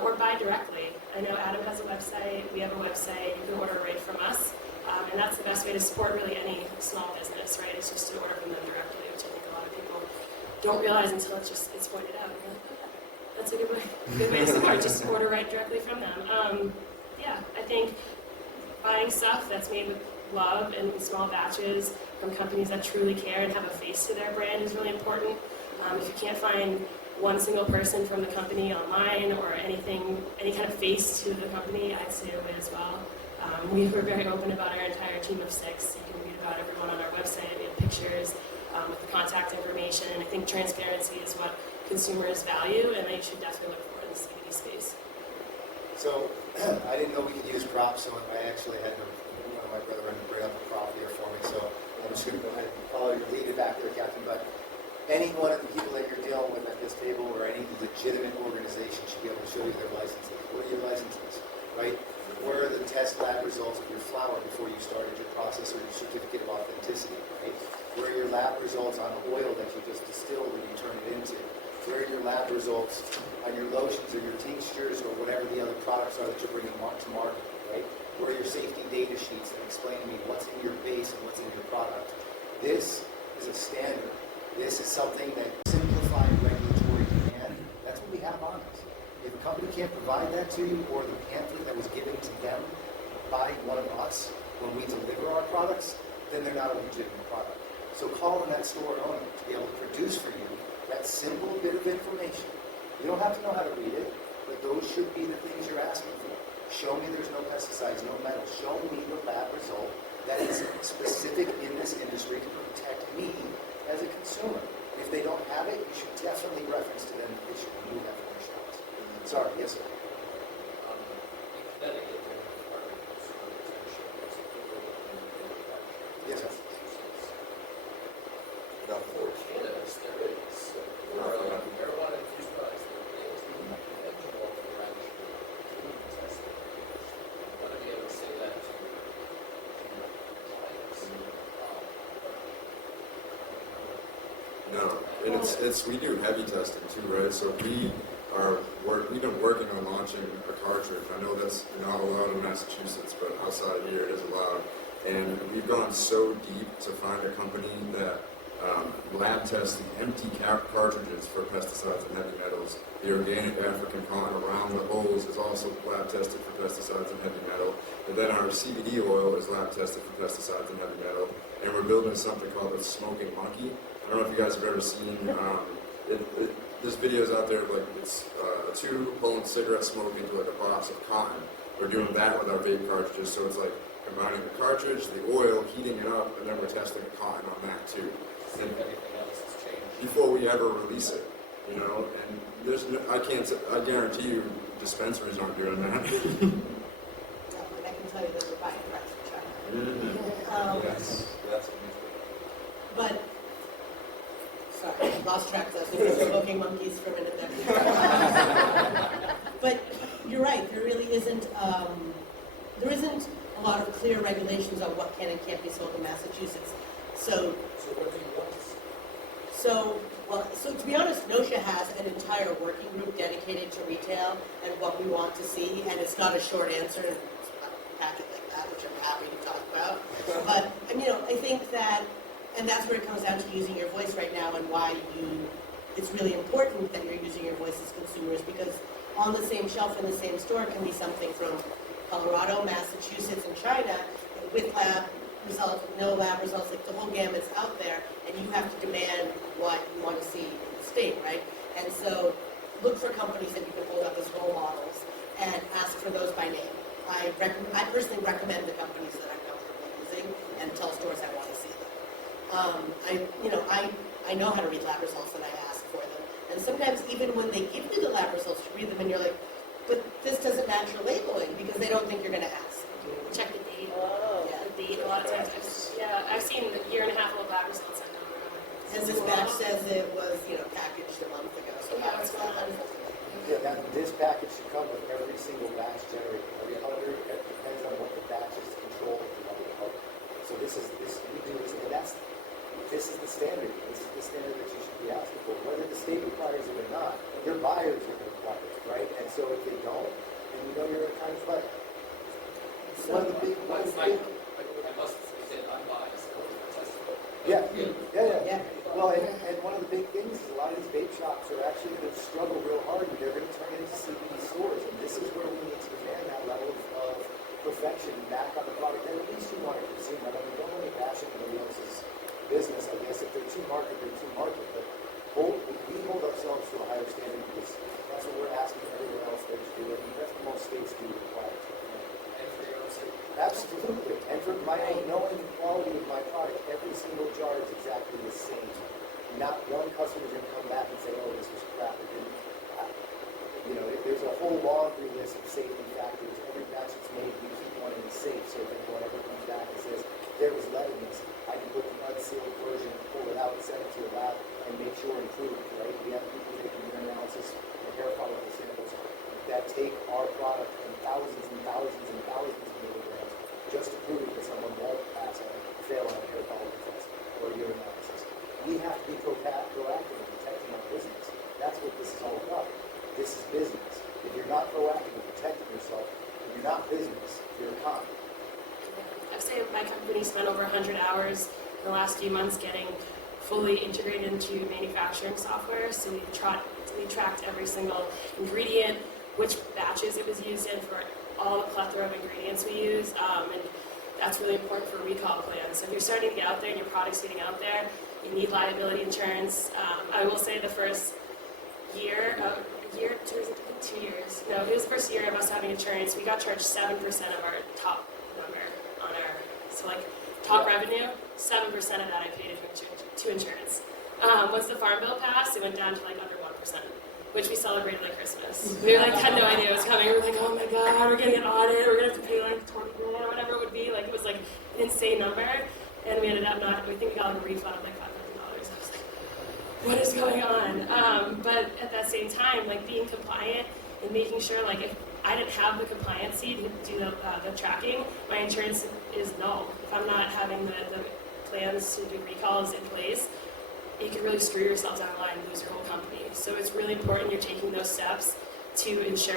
Or buy directly. I know Adam has a website, we have a website, you can order right from us. And that's the best way to support really any small business, right? It's just to order from them directly, which I think a lot of people don't realize until it's pointed out. You're like, okay, that's a good way to support, just order right directly from them. Yeah, I think buying stuff that's made with love and in small batches from companies that truly care and have a face to their brand is really important. If you can't find one single person from the company online or any kind of face to the company, I'd stay away as well. We were very open about our entire team of 6. You can read about everyone on our website. We have pictures with the contact information. And I think transparency is what consumers value, and they should definitely look for in the CBD space. So I didn't know we could use props, so I actually had one of my brother to bring up a prop here for me. So I'm just going to follow your lead back there, Captain. But any one of the people that you're dealing with at this table or any legitimate organization should be able to show you their licenses. What are your licenses, right? Where are the test lab results of your flower before you started your process or your certificate of authenticity, right? Where are your lab results on oil that you just distilled and you turn it into? Where are your lab results on your lotions or your tinctures or whatever the other products are that you're bringing to market, right? Where are your safety data sheets that explain to me what's in your base and what's in your product? This is a standard. This is something that simplified regulatory demand. That's what we have on us. If a company can't provide that to you, or the pamphlet that was given to them by one of us when we deliver our products, then they're not a legitimate product. So call on that store owner to be able to produce for you that simple bit of information. You don't have to know how to read it, but those should be the things you're asking for. Show me there's no pesticides, no metals. Show me the lab result that is specific in this industry to protect me as a consumer. If they don't have it, you should definitely reference to them that they should remove that from their shops. Sorry, yes, sir. Yes, sir. Now, for cannabis, there is marijuana infused products that are able to be conventional for actually testing. I want to be able to say that to clients. No, and it's we do heavy testing too, right? So we've been working on launching a cartridge. I know that's not allowed in Massachusetts, but outside of here it is allowed. And we've gone so deep to find a company that lab tests the empty cartridges for pesticides and heavy metals. The organic African cotton around the holes is also lab tested for pesticides and heavy metal. And then our CBD oil is lab tested for pesticides and heavy metal. And we're building something called the smoking monkey. I don't know if you guys have ever seen, there's videos out there of like it's a tube pulling cigarette smoke into like a box of cotton. We're doing that with our vape cartridges, so it's like combining the cartridge, the oil, heating it up, and then we're testing the cotton on that too. And Everything else has changed. before we ever release it, you know, and there's no, I guarantee you dispensaries aren't doing that. No, but I can tell you that we're buying products from China. Yes, that's amazing. But, sorry, lost track of those smoking monkeys for a minute there. But you're right, there really isn't, there isn't a lot of clear regulations on what can and can't be sold in Massachusetts. So what do you want to see? So to be honest, NOSHA has an entire working group dedicated to retail and what we want to see, and it's not a short answer in a packet like that, which I'm happy to talk about. But, I think that, and that's where it comes down to using your voice right now and why it's really important that you're using your voice as consumers, because on the same shelf in the same store can be something from Colorado, Massachusetts, and China with lab results, no lab results, like the whole gamut's out there, and you have to demand what you want to see in the state, right? And so look for companies that you can hold up as role models and ask for those by name. I personally recommend the companies that I'm comfortable using and tell stores I want to see them. I know how to read lab results and I ask for them. And sometimes even when they give you the lab results, you read them and you're like, but this doesn't match your labeling because they don't think you're going to ask. Check the date. Oh. Yeah. The date, a lot of times, I've seen a year and a half old lab results. I know. And this batch says it was, packaged a month ago, so Yeah, now it's it's not not. Yeah, this package should come with every single batch generated. Every 100, it depends on what the batch is controlled of. So we do this, and this is the standard. This is the standard that you should be asking for. Whether the state requires it or not, your buyers are going to require it, right? And so if they don't, then you're in a kind of fight. One of the big, I must say, I'm biased. yeah. Yeah. Well, and one of the big things is a lot of these vape shops are actually going to struggle real hard and they're going to turn into CBD stores. And this is where we need to demand that level of perfection back on the product that at least you want to consume. I mean, you don't want to bash anybody else's business, I guess. If they're too market, they're too market. But we hold ourselves to a higher standard because that's what we're asking everywhere else there to do. I mean, that's what most states do require. And for your own sake. Absolutely. And for my own, knowing the quality of my product, every single jar is exactly the same. Not one customer is going to come back and say, oh, this was crap. It didn't. There's a whole laundry list of safety factors. Every batch that's made, we keep one in the safe. So if anyone ever comes back and says, there was lead in this, I can put the unsealed version, pull it out, send it to a lab, and make sure and prove it, right? We have people taking urine analysis and hair follicle samples that take our product in thousands and thousands and thousands of milligrams just to prove that someone won't fail on a hair follicle test or urine analysis. We have to be proactive in protecting our business. That's what this is all about. This is business. If you're not proactive in protecting yourself, then you're not business, you're a con. I've say my company spent over 100 hours in the last few months getting fully integrated into manufacturing software. So we tracked every single ingredient, which batches it was used in for all the plethora of ingredients we use, and that's really important for recall plans. So if you're starting to get out there and your product's getting out there, you need liability insurance. I will say the first year, 2 years. No, it was the first year of us having insurance. We got charged 7% of our top number on our, top revenue. 7% of that I paid to insurance. Once the farm bill passed, it went down to under 1%, which we celebrated like Christmas. We had no idea it was coming. We were like, oh my god, we're getting an audit. We're gonna have to pay $20 grand or whatever it would be. It was an insane number, and we ended up we think we got a refund of $500. I was like, what is going on? But at that same time, being compliant and making sure, if I didn't have the compliancy to do the tracking, my insurance is null. If I'm not having the plans to do recalls in place, you can really screw yourselves down the line and lose your whole company. So it's really important you're taking those steps to ensure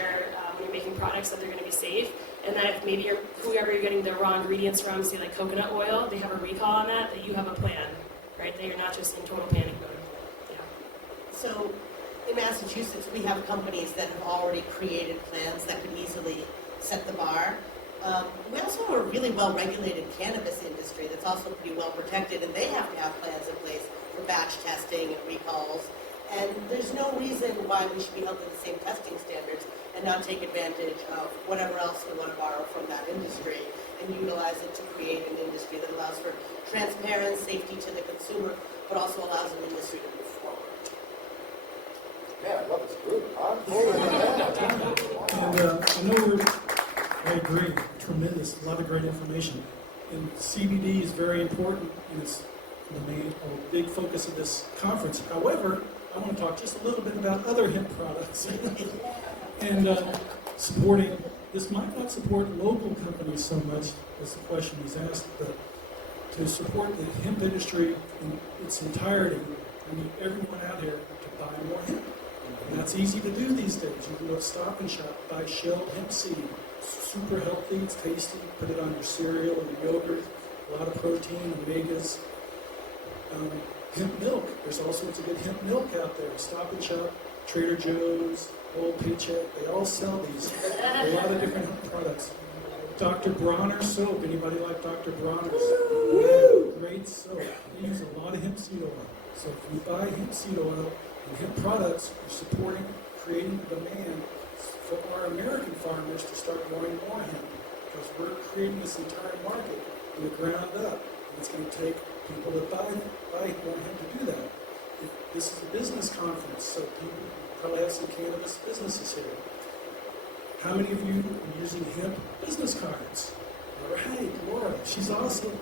when you're making products that they're going to be safe, and that if maybe whoever you're getting the raw ingredients from, say coconut oil, they have a recall on that you have a plan, right? That you're not just in total panic mode. Yeah. So in Massachusetts, we have companies that have already created plans that could easily set the bar. We also have a really well-regulated cannabis industry that's also pretty well protected, and they have to have plans in place for batch testing and recalls. And there's no reason why we should be held to the same testing standards and not take advantage of whatever else we want to borrow from that industry and utilize it to create an industry that allows for transparency, safety to the consumer, but also allows an industry to move forward. Man, I love this group. And I agree, tremendous, a lot of great information. And CBD is very important, and it's a big focus of this conference. However, I want to talk just a little bit about other hemp products. And supporting, this might not support local companies so much as the question was asked, but to support the hemp industry in its entirety, we need everyone out here to buy more hemp. And that's easy to do these days. You can go to Stop and Shop, buy shelled hemp seed. It's super healthy, it's tasty. Put it on your cereal and your yogurt. A lot of protein, omegas. Hemp milk. There's all sorts of good hemp milk out there. Stop and Shop, Trader Joe's, Old Paycheck. They all sell these. A lot of different hemp products. Dr. Bronner soap. Anybody like Dr. Bronner's? Woo! Great soap. They use a lot of hemp seed oil. So if you buy hemp seed oil and hemp products, you're supporting creating demand for our American farmers to start growing more hemp, because we're creating this entire market from the ground up, and it's going to take people to buy more hemp to do that. This is a business conference, so people probably have some cannabis businesses here. How many of you are using hemp business cards? All right, Laura, she's awesome.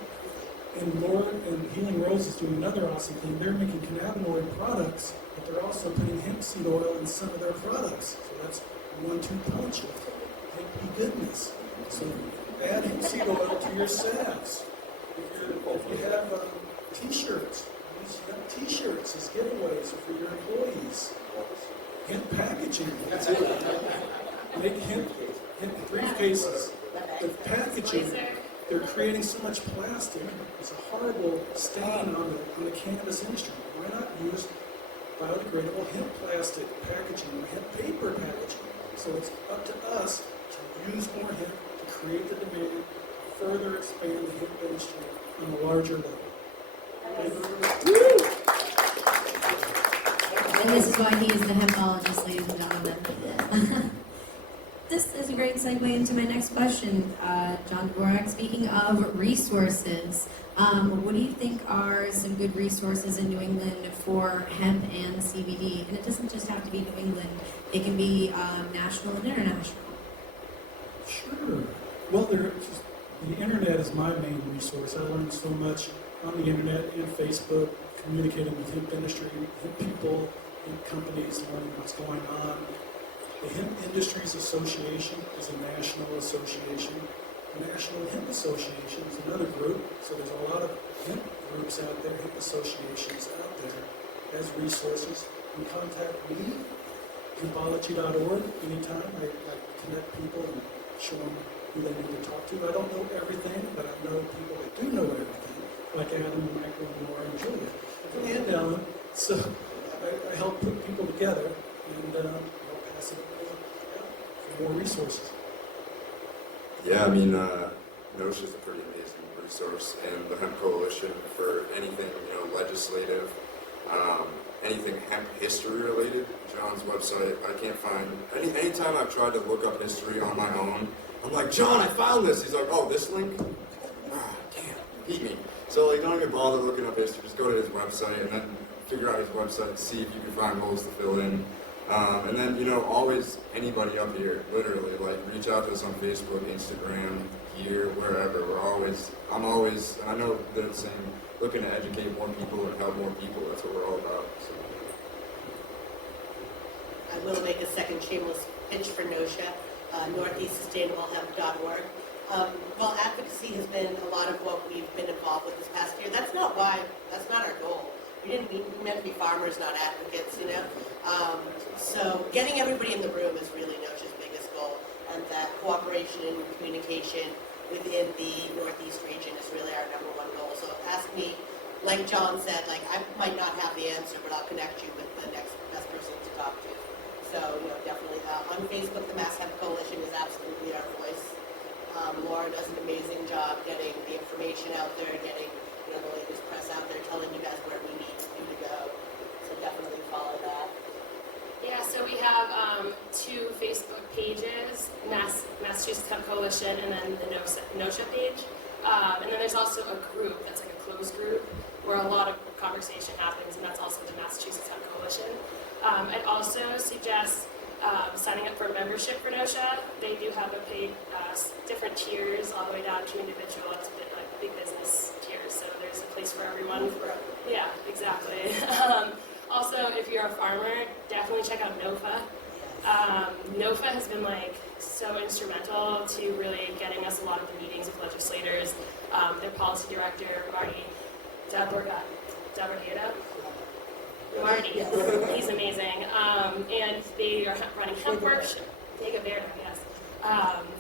And Laura and Healing Rose is doing another awesome thing. They're making cannabinoid products, but they're also putting hemp seed oil in some of their products. So that's 1-2 punch of hempy goodness. So add hemp seed oil to your salves. If you have t-shirts, use hemp t-shirts as giveaways for your employees. Hemp packaging. Make hemp briefcases. The packaging, they're creating so much plastic. It's a horrible stain on the cannabis industry. Why not use biodegradable hemp plastic packaging or hemp paper packaging? So it's up to us to use more hemp to create the demand, further expand the hemp industry on a larger level. And this is why he is the hempologist, ladies and gentlemen. This is a great segue into my next question. John Dvorak, speaking of resources, what do you think are some good resources in New England for hemp and CBD? And it doesn't just have to be New England. It can be national and international. Sure. Well, the internet is my main resource. I learned so much on the internet and Facebook, communicating with hemp industry, hemp people, hemp companies, learning what's going on. The Hemp Industries Association is a national association. The National Hemp Association is another group. So there's a lot of hemp groups out there, hemp associations out there as resources. You can contact me, hempology.org, anytime. I connect people and show them who they need to talk to. I don't know everything, but I know people that do know everything, like Adam and Michael and Laura and Julia and Ellen. So I help put people together and help pass it for more resources. Yeah, I mean, NOSHA is a pretty amazing resource, and the Hemp Coalition for anything, legislative, anything hemp history related. John's website, I can't find, anytime I've tried to look up history on my own, I'm like, John, I found this. He's like, oh, this link? Ah, damn, beat me. So, don't even bother looking up history. Just go to his website and then figure out his website and see if you can find holes to fill in. And then, always anybody up here, literally, reach out to us on Facebook, Instagram, here, wherever. I'm always, and I know they're the same, looking to educate more people and help more people. That's what we're all about. So. I will make a second shameless pitch for NOSHA, northeastsustainablehemp.org. While advocacy has been a lot of what we've been involved with this past year, that's not our goal. We meant to be farmers, not advocates, So getting everybody in the room is really NOSHA's biggest goal, and that cooperation and communication within the Northeast region is really our number one goal. So ask me, like John said, I might not have the answer, but I'll connect you with the next best person to talk to. So, definitely on Facebook, the Mass Hemp Coalition is absolutely our voice. Laura does an amazing job getting the information out there, getting the latest press out there, telling you guys where we need you to go. So definitely follow that. Yeah, so we have 2 Facebook pages, Massachusetts Hemp Coalition, and then the NOSHA page. And then there's also a group that's like a closed group where a lot of conversation happens, and that's also the Massachusetts Hemp Coalition. I'd also suggest signing up for membership for NOSHA. They do have a paid, different tiers all the way down to individual. It's a bit like big business tiers, so there's a place for everyone. Yeah, exactly. Also, if you're a farmer, definitely check out NOFA. NOFA has been so instrumental to really getting us a lot of the meetings with legislators. Their policy director, Marty Dvorak, Marty, he's amazing. And they are running hemp workshops. Beohner, yes.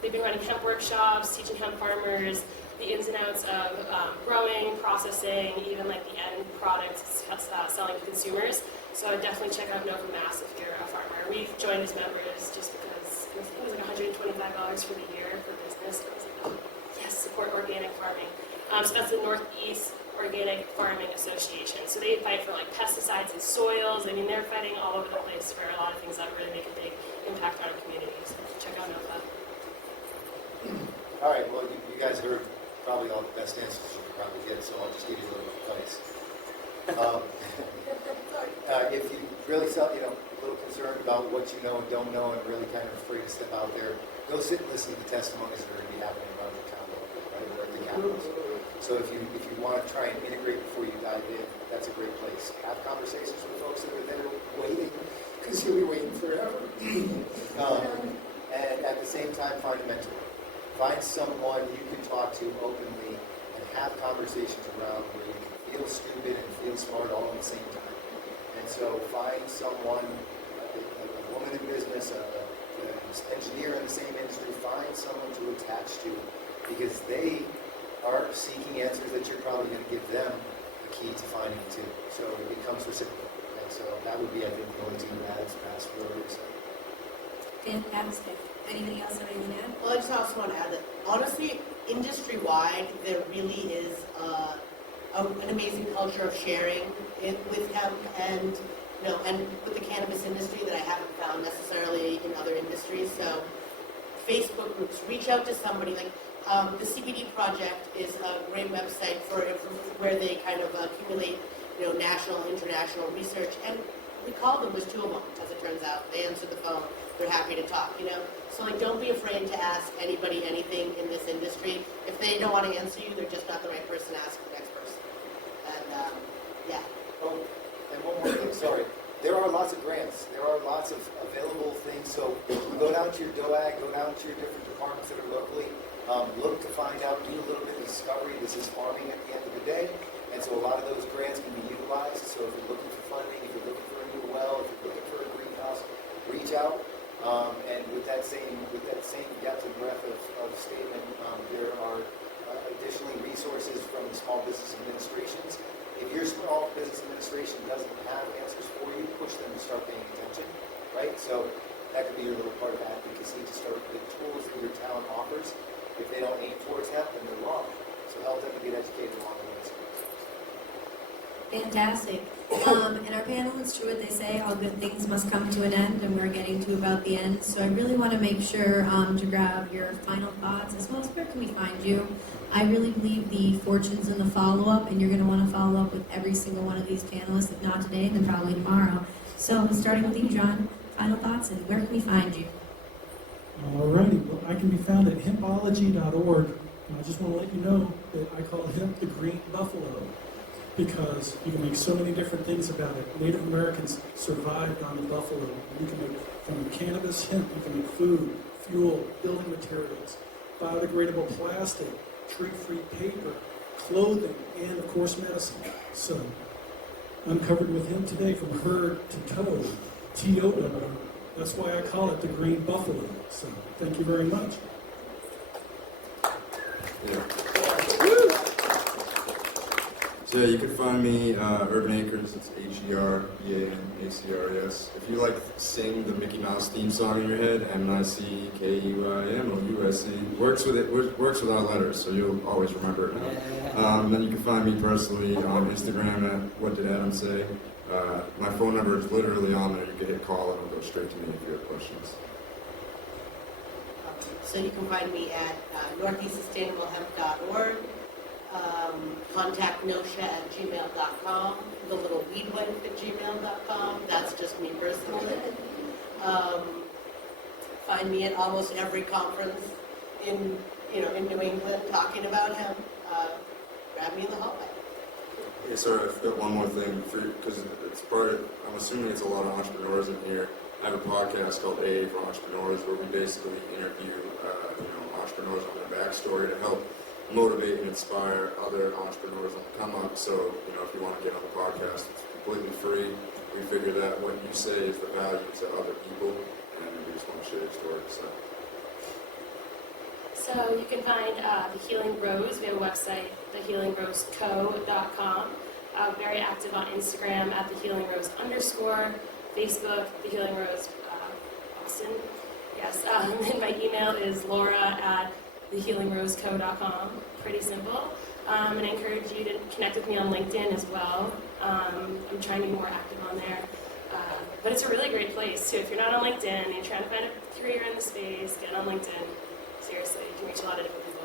They've been running hemp workshops, teaching hemp farmers the ins and outs of growing, processing, even the end products selling to consumers. So I would definitely check out Nova Mass if you're a farmer. We've joined as members just because it was $125 for the year for business. I was like, oh, yes, support organic farming. So that's the Northeast Organic Farming Association. So they fight for like pesticides in soils. I mean, they're fighting all over the place for a lot of things that really make a big impact on our communities. So check out NOFA. All right, well, you guys heard probably all the best answers you could probably get, so I'll just give you a little advice. If you really a little concerned about what you know and don't know and really kind of afraid to step out there, go sit and listen to the testimonies that are going to be happening around your town, right, or at the capitals. So if you want to try and integrate before you dive in, that's a great place. Have conversations with folks that are there waiting, because you'll be waiting forever. And at the same time, find a mentor. Find someone you can talk to openly and have conversations around where you can feel stupid and feel smart all at the same time. And so find someone, a woman in business, an engineer in the same industry, find someone to attach to, because they are seeking answers that you're probably going to give them the key to finding too. So it becomes reciprocal. And so that would be, I think, the only thing that adds past where we're saying. Fantastic. Anybody else have anything to add? Well, I just also want to add that, honestly, industry-wide, there really is an amazing culture of sharing it with hemp and, and with the cannabis industry that I haven't found necessarily in other industries. So Facebook groups, reach out to somebody. Like the CBD Project is a great website for where they kind of accumulate, national, international research. And we called them, there's two of them, as it turns out. They answered the phone. They're happy to talk, So, don't be afraid to ask anybody anything in this industry. If they don't want to answer you, they're just not the right person to ask the next person. And, yeah. Oh, and one more thing, sorry. There are lots of grants. There are lots of available things. So go down to your DOAG, go down to your different departments that are locally. Look to find out, do a little bit of discovery. This is farming at the end of the day. And so a lot of those grants can be utilized. So if you're looking for funding, if you're looking for a new well, if you're looking for a greenhouse, reach out. And with that same depth and breadth of statement, there are additionally resources from the small business administrations. If your small business administration doesn't have answers for you, push them to start paying attention, right? So that could be your little part of advocacy to start the tools that your town offers. If they don't aim towards hemp, then they're wrong. So help them to get educated along the way. Fantastic. And our panelists, true what they say, all good things must come to an end, and we're getting to about the end. So I really want to make sure to grab your final thoughts, as well as where can we find you. I really believe the fortune's in the follow-up, and you're going to want to follow up with every single one of these panelists, if not today, then probably tomorrow. So starting with you, John, final thoughts, and where can we find you? Alrighty, well, I can be found at hempology.org. And I just want to let you know that I call hemp the green buffalo, because you can make so many different things about it. Native Americans survived on the buffalo. You can make from cannabis, hemp, you can make food, fuel, building materials, biodegradable plastic, tree-free paper, clothing, and of course medicine. So I'm covered with hemp today from herd to toe, T-O-W. That's why I call it the green buffalo. So thank you very much. Yeah. So yeah, you can find me, Urban Acres, it's Herbanacres. If you like sing the Mickey Mouse theme song in your head, MICKEYMOUSE, works with our letters, so you'll always remember it now. Then you can find me personally on Instagram at What Did Adam Say? My phone number is literally on there. You can hit call and it'll go straight to me if you have questions. So you can find me at northeastsustainablehemp.org. Contact nosha@gmail.com, the little weed wife at gmail.com. That's just me personally. Find me at almost every conference in New England talking about hemp. Grab me in the hallway. Hey, sorry, I've got one more thing for you, because it's I'm assuming it's a lot of entrepreneurs in here. I have a podcast called AA for Entrepreneurs, where we basically interview entrepreneurs on their backstory to help motivate and inspire other entrepreneurs on the come up. So, if you want to get on the podcast, it's completely free. We figure that what you say is the value to other people, and we just want to share your story. So you can find The Healing Rose. We have a website, thehealingroseco.com. Very active on Instagram at @thehealingrose_, Facebook, The Healing Rose Austin. Yes, and my email is laura@thehealingroseco.com. Pretty simple. And I encourage you to connect with me on LinkedIn as well. I'm trying to be more active on there. But it's a really great place too. If you're not on LinkedIn and you're trying to find a career in the space, get on LinkedIn. Seriously, you can reach a lot of different people.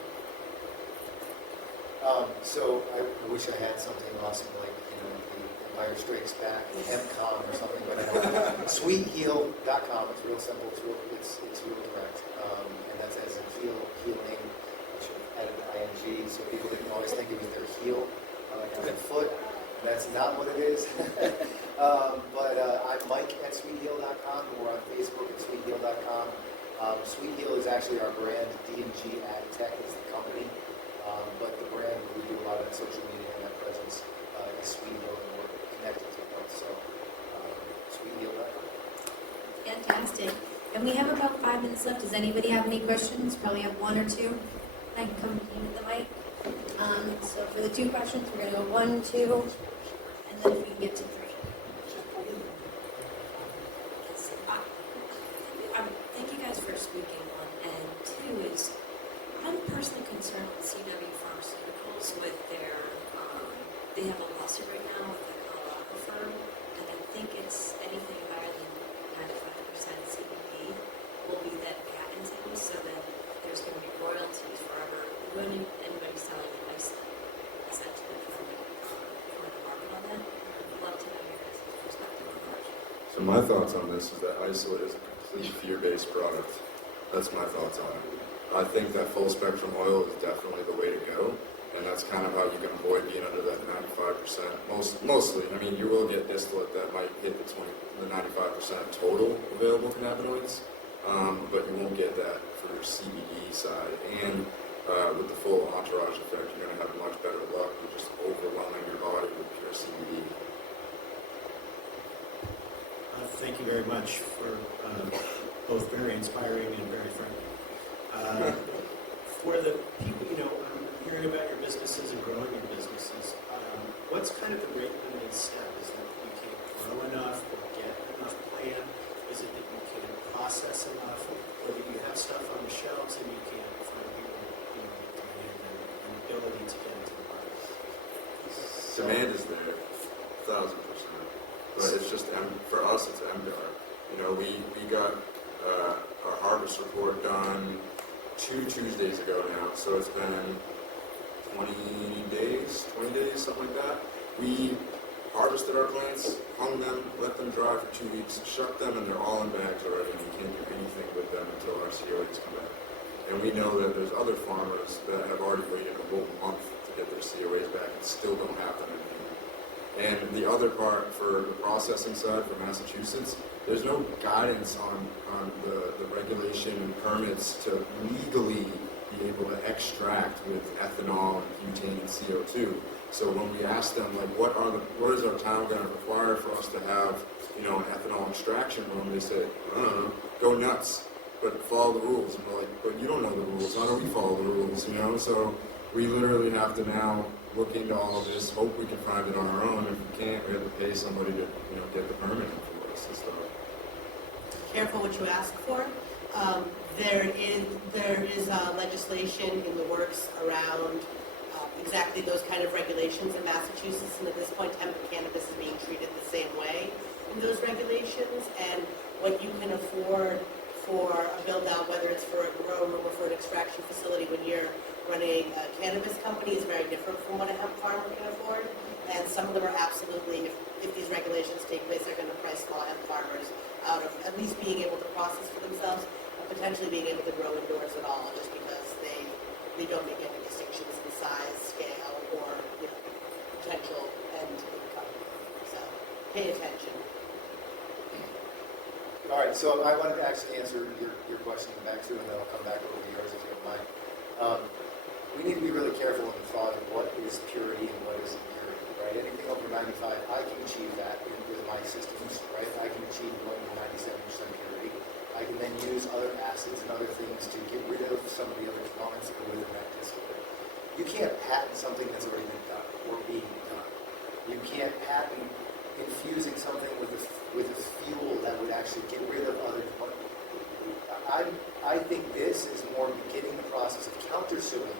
So I wish I had something awesome like, the Empire Strikes Back, HempCon or something, but I don't. Sweetheal.com. It's real simple. It's real direct. And that's as in healing. I should have added ing so people didn't always think it was their heel, like on their foot. That's not what it is. But I'm Mike at sweetheal.com. We're on Facebook at sweetheal.com. Sweetheal is actually our brand. D&G AGTEK is the company. But the brand, we do a lot of social media and that presence is Sweetheal, and we're connected to both. So, sweetheal.com. Fantastic. And we have about 5 minutes left. Does anybody have any questions? Probably have one or two. I can come to you with the mic. So for the 2 questions, we're going to go 1, 2, and then if we can get to 3. Thank you guys for speaking. 1 and 2 is, I'm personally concerned with CW Pharmaceuticals with their, they have a lawsuit right now with a Colorado firm, and I think it's anything higher than 95% CBD will be that patented, so that there's going to be royalties forever. Wouldn't anybody selling a license essentially from the market on that? I'd love to know your guys' perspective on that. So my thoughts on this is that isolate is a complete fear-based product. That's my thoughts on it. I think that full spectrum oil is definitely the way to go, and that's kind of how you can avoid being under that 95%. Mostly, I mean, you will get distillate that might hit the 95% total available cannabinoids, but you won't get that for your CBD side. And with the full entourage effect, you're going to have much better luck with just overwhelming your body with pure CBD. Thank you very much for both very inspiring and very friendly. For the people, I'm hearing about your businesses and growing your businesses. What's kind of the rate limiting step? Is that you can't grow enough or get enough plant? Is it that you can't process enough, or that you have stuff on the shelves and you can't find people, demand and ability to get into the market? Demand is there, 1,000%. But it's just, for us, it's MDR. We got our harvest report done 2 Tuesdays ago now, so it's been 20 days, something like that. We harvested our plants, hung them, let them dry for 2 weeks, shucked them, and they're all in bags already, and we can't do anything with them until our COAs come back. And we know that there's other farmers that have already waited a whole month to get their COAs back and still don't have them anymore. And the other part for the processing side for Massachusetts, there's no guidance on the regulation and permits to legally be able to extract with ethanol and butane and CO2. So when we ask them, like, what is our town going to require for us to have, an ethanol extraction room, they say, go nuts, but follow the rules. And we're like, but you don't know the rules. How do we follow the rules? So we literally have to now look into all of this, hope we can find it on our own. If we can't, we have to pay somebody to, get the permit for us and stuff. Careful what you ask for. There is legislation in the works around exactly those kind of regulations in Massachusetts, and at this point, hemp and cannabis is being treated the same way in those regulations, and what you can afford for a build-out, whether it's for a grow room or for an extraction facility when you're running a cannabis company, is very different from what a hemp farmer can afford, and some of them are absolutely, if these regulations take place, they're going to price small hemp farmers out of at least being able to process for themselves, and potentially being able to grow indoors at all, just because they don't make any distinctions in size, scale, or potential and income. So pay attention. All right, so I wanted to actually answer your question back to, and then I'll come back over to yours if you don't mind. We need to be really careful in the thought of what is purity and what is impurity, right? Anything over 95, I can achieve that with my systems, right? I can achieve going to 97% purity. I can then use other acids and other things to get rid of some of the other components that go with that distillate. You can't patent something that's already been done or being done. You can't patent infusing something with a fuel that would actually get rid of other components. I think this is more beginning the process of countersuing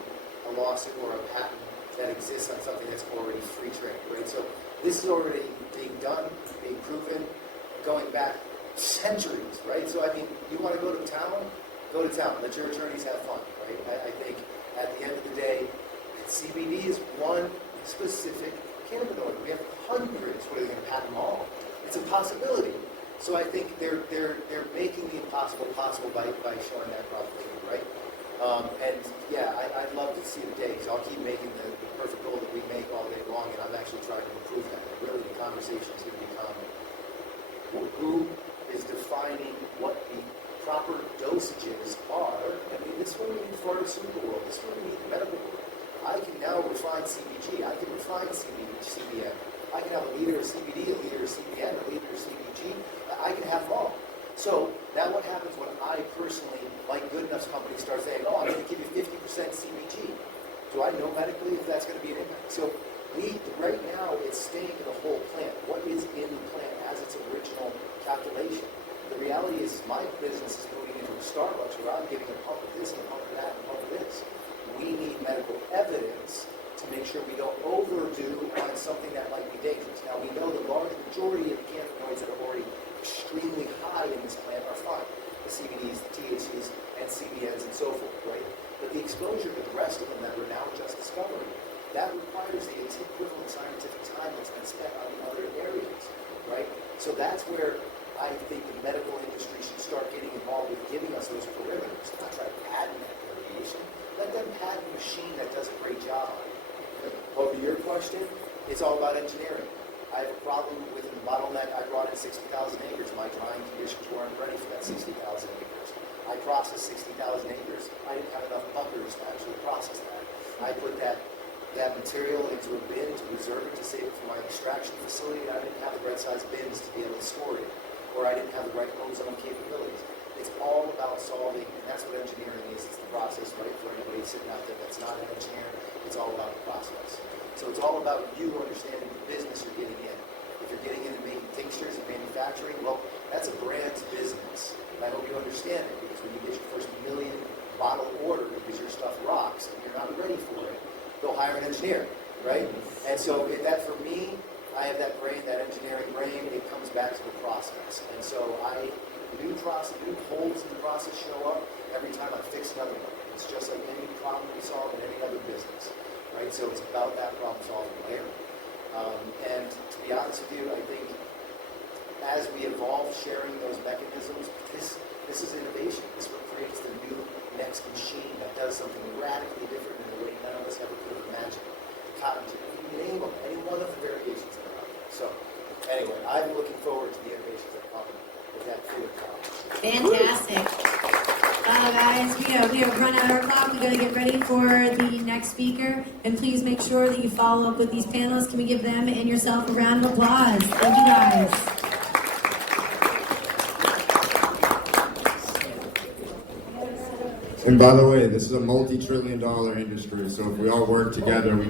a lawsuit or a patent that exists on something that's already free trade, right? So this is already being done, being proven, going back centuries, right? So I mean, you want to go to town, go to town. Let your attorneys have fun, right? I think at the end of the day, CBD is one specific cannabinoid. We have hundreds. What are they going to patent them all? It's a possibility. So I think they're making the impossible possible by showing that profitability, right? And yeah, I'd love to see the days. I'll keep making the perfect goal that we make all day long, and I'm actually trying to improve that. And really, the conversation is going to become who is defining what the proper dosages are. I mean, this is what we need the pharmaceutical world. This is what we need the medical world. I can now refine CBG. I can refine CBN. I can have a liter of CBD, a liter of CBN, a liter of CBG. I can have them all. So now what happens when I personally, like Goodenough's company, start saying, oh, I'm going to give you 50% CBG. Do I know medically if that's going to be an impact? So right now, it's staying in the whole plant. What is in the plant as its original calculation? The reality is my business is moving into a Starbucks where I'm giving a pump of this and a pump of that and a pump of this. We need medical evidence to make sure we don't overdo on something that might be dangerous. Now, we know the large majority of cannabinoids that are already extremely high in this plant are fine. The CBDs, the THCs, and CBNs, and so forth, right? But the exposure to the rest of them that we're now just discovering, that requires the equivalent scientific time that's been spent on the other areas, right? So that's where I think the medical industry should start getting involved with giving us those perimeters, not try to patent that variation. Let them patent a machine that does a great job. Over your question, it's all about engineering. I have a problem with the bottleneck. I brought in 60,000 acres. My drying conditions weren't ready for that 60,000 acres. I processed 60,000 acres. I didn't have enough bunkers to actually process that. I put that material into a bin to reserve it, to save it for my extraction facility, and I didn't have the right size bins to be able to store it, or I didn't have the right ozone capabilities. It's all about solving, and that's what engineering is. It's the process, right? For anybody sitting out there that's not an engineer, it's all about the process. So it's all about you understanding the business you're getting in. If you're getting into making tinctures and manufacturing, well, that's a brand's business. And I hope you understand it, because when you get your first 1 million bottle order because your stuff rocks and you're not ready for it, go hire an engineer, right? And so that, for me, I have that brain, that engineering brain. It comes back to the process. And so new holes in the process show up every time I fix another one. It's just like any problem we solve in any other business, right? So it's about that problem-solving layer. And to be honest with you, I think as we evolve sharing those mechanisms, this is innovation. This is what creates the new next machine that does something radically different in a way none of us ever could have imagined. The cotton gin, you name them, any one of the variations that are out there. So anyway, I'm looking forward to the innovations that come with that fluid problem. Fantastic. Guys, we have run out our clock. We got to get ready for the next speaker. And please make sure that you follow up with these panelists. Can we give them and yourself a round of applause? Thank you, guys. And by the way, this is a multi-trillion-dollar industry, so if we all work together, we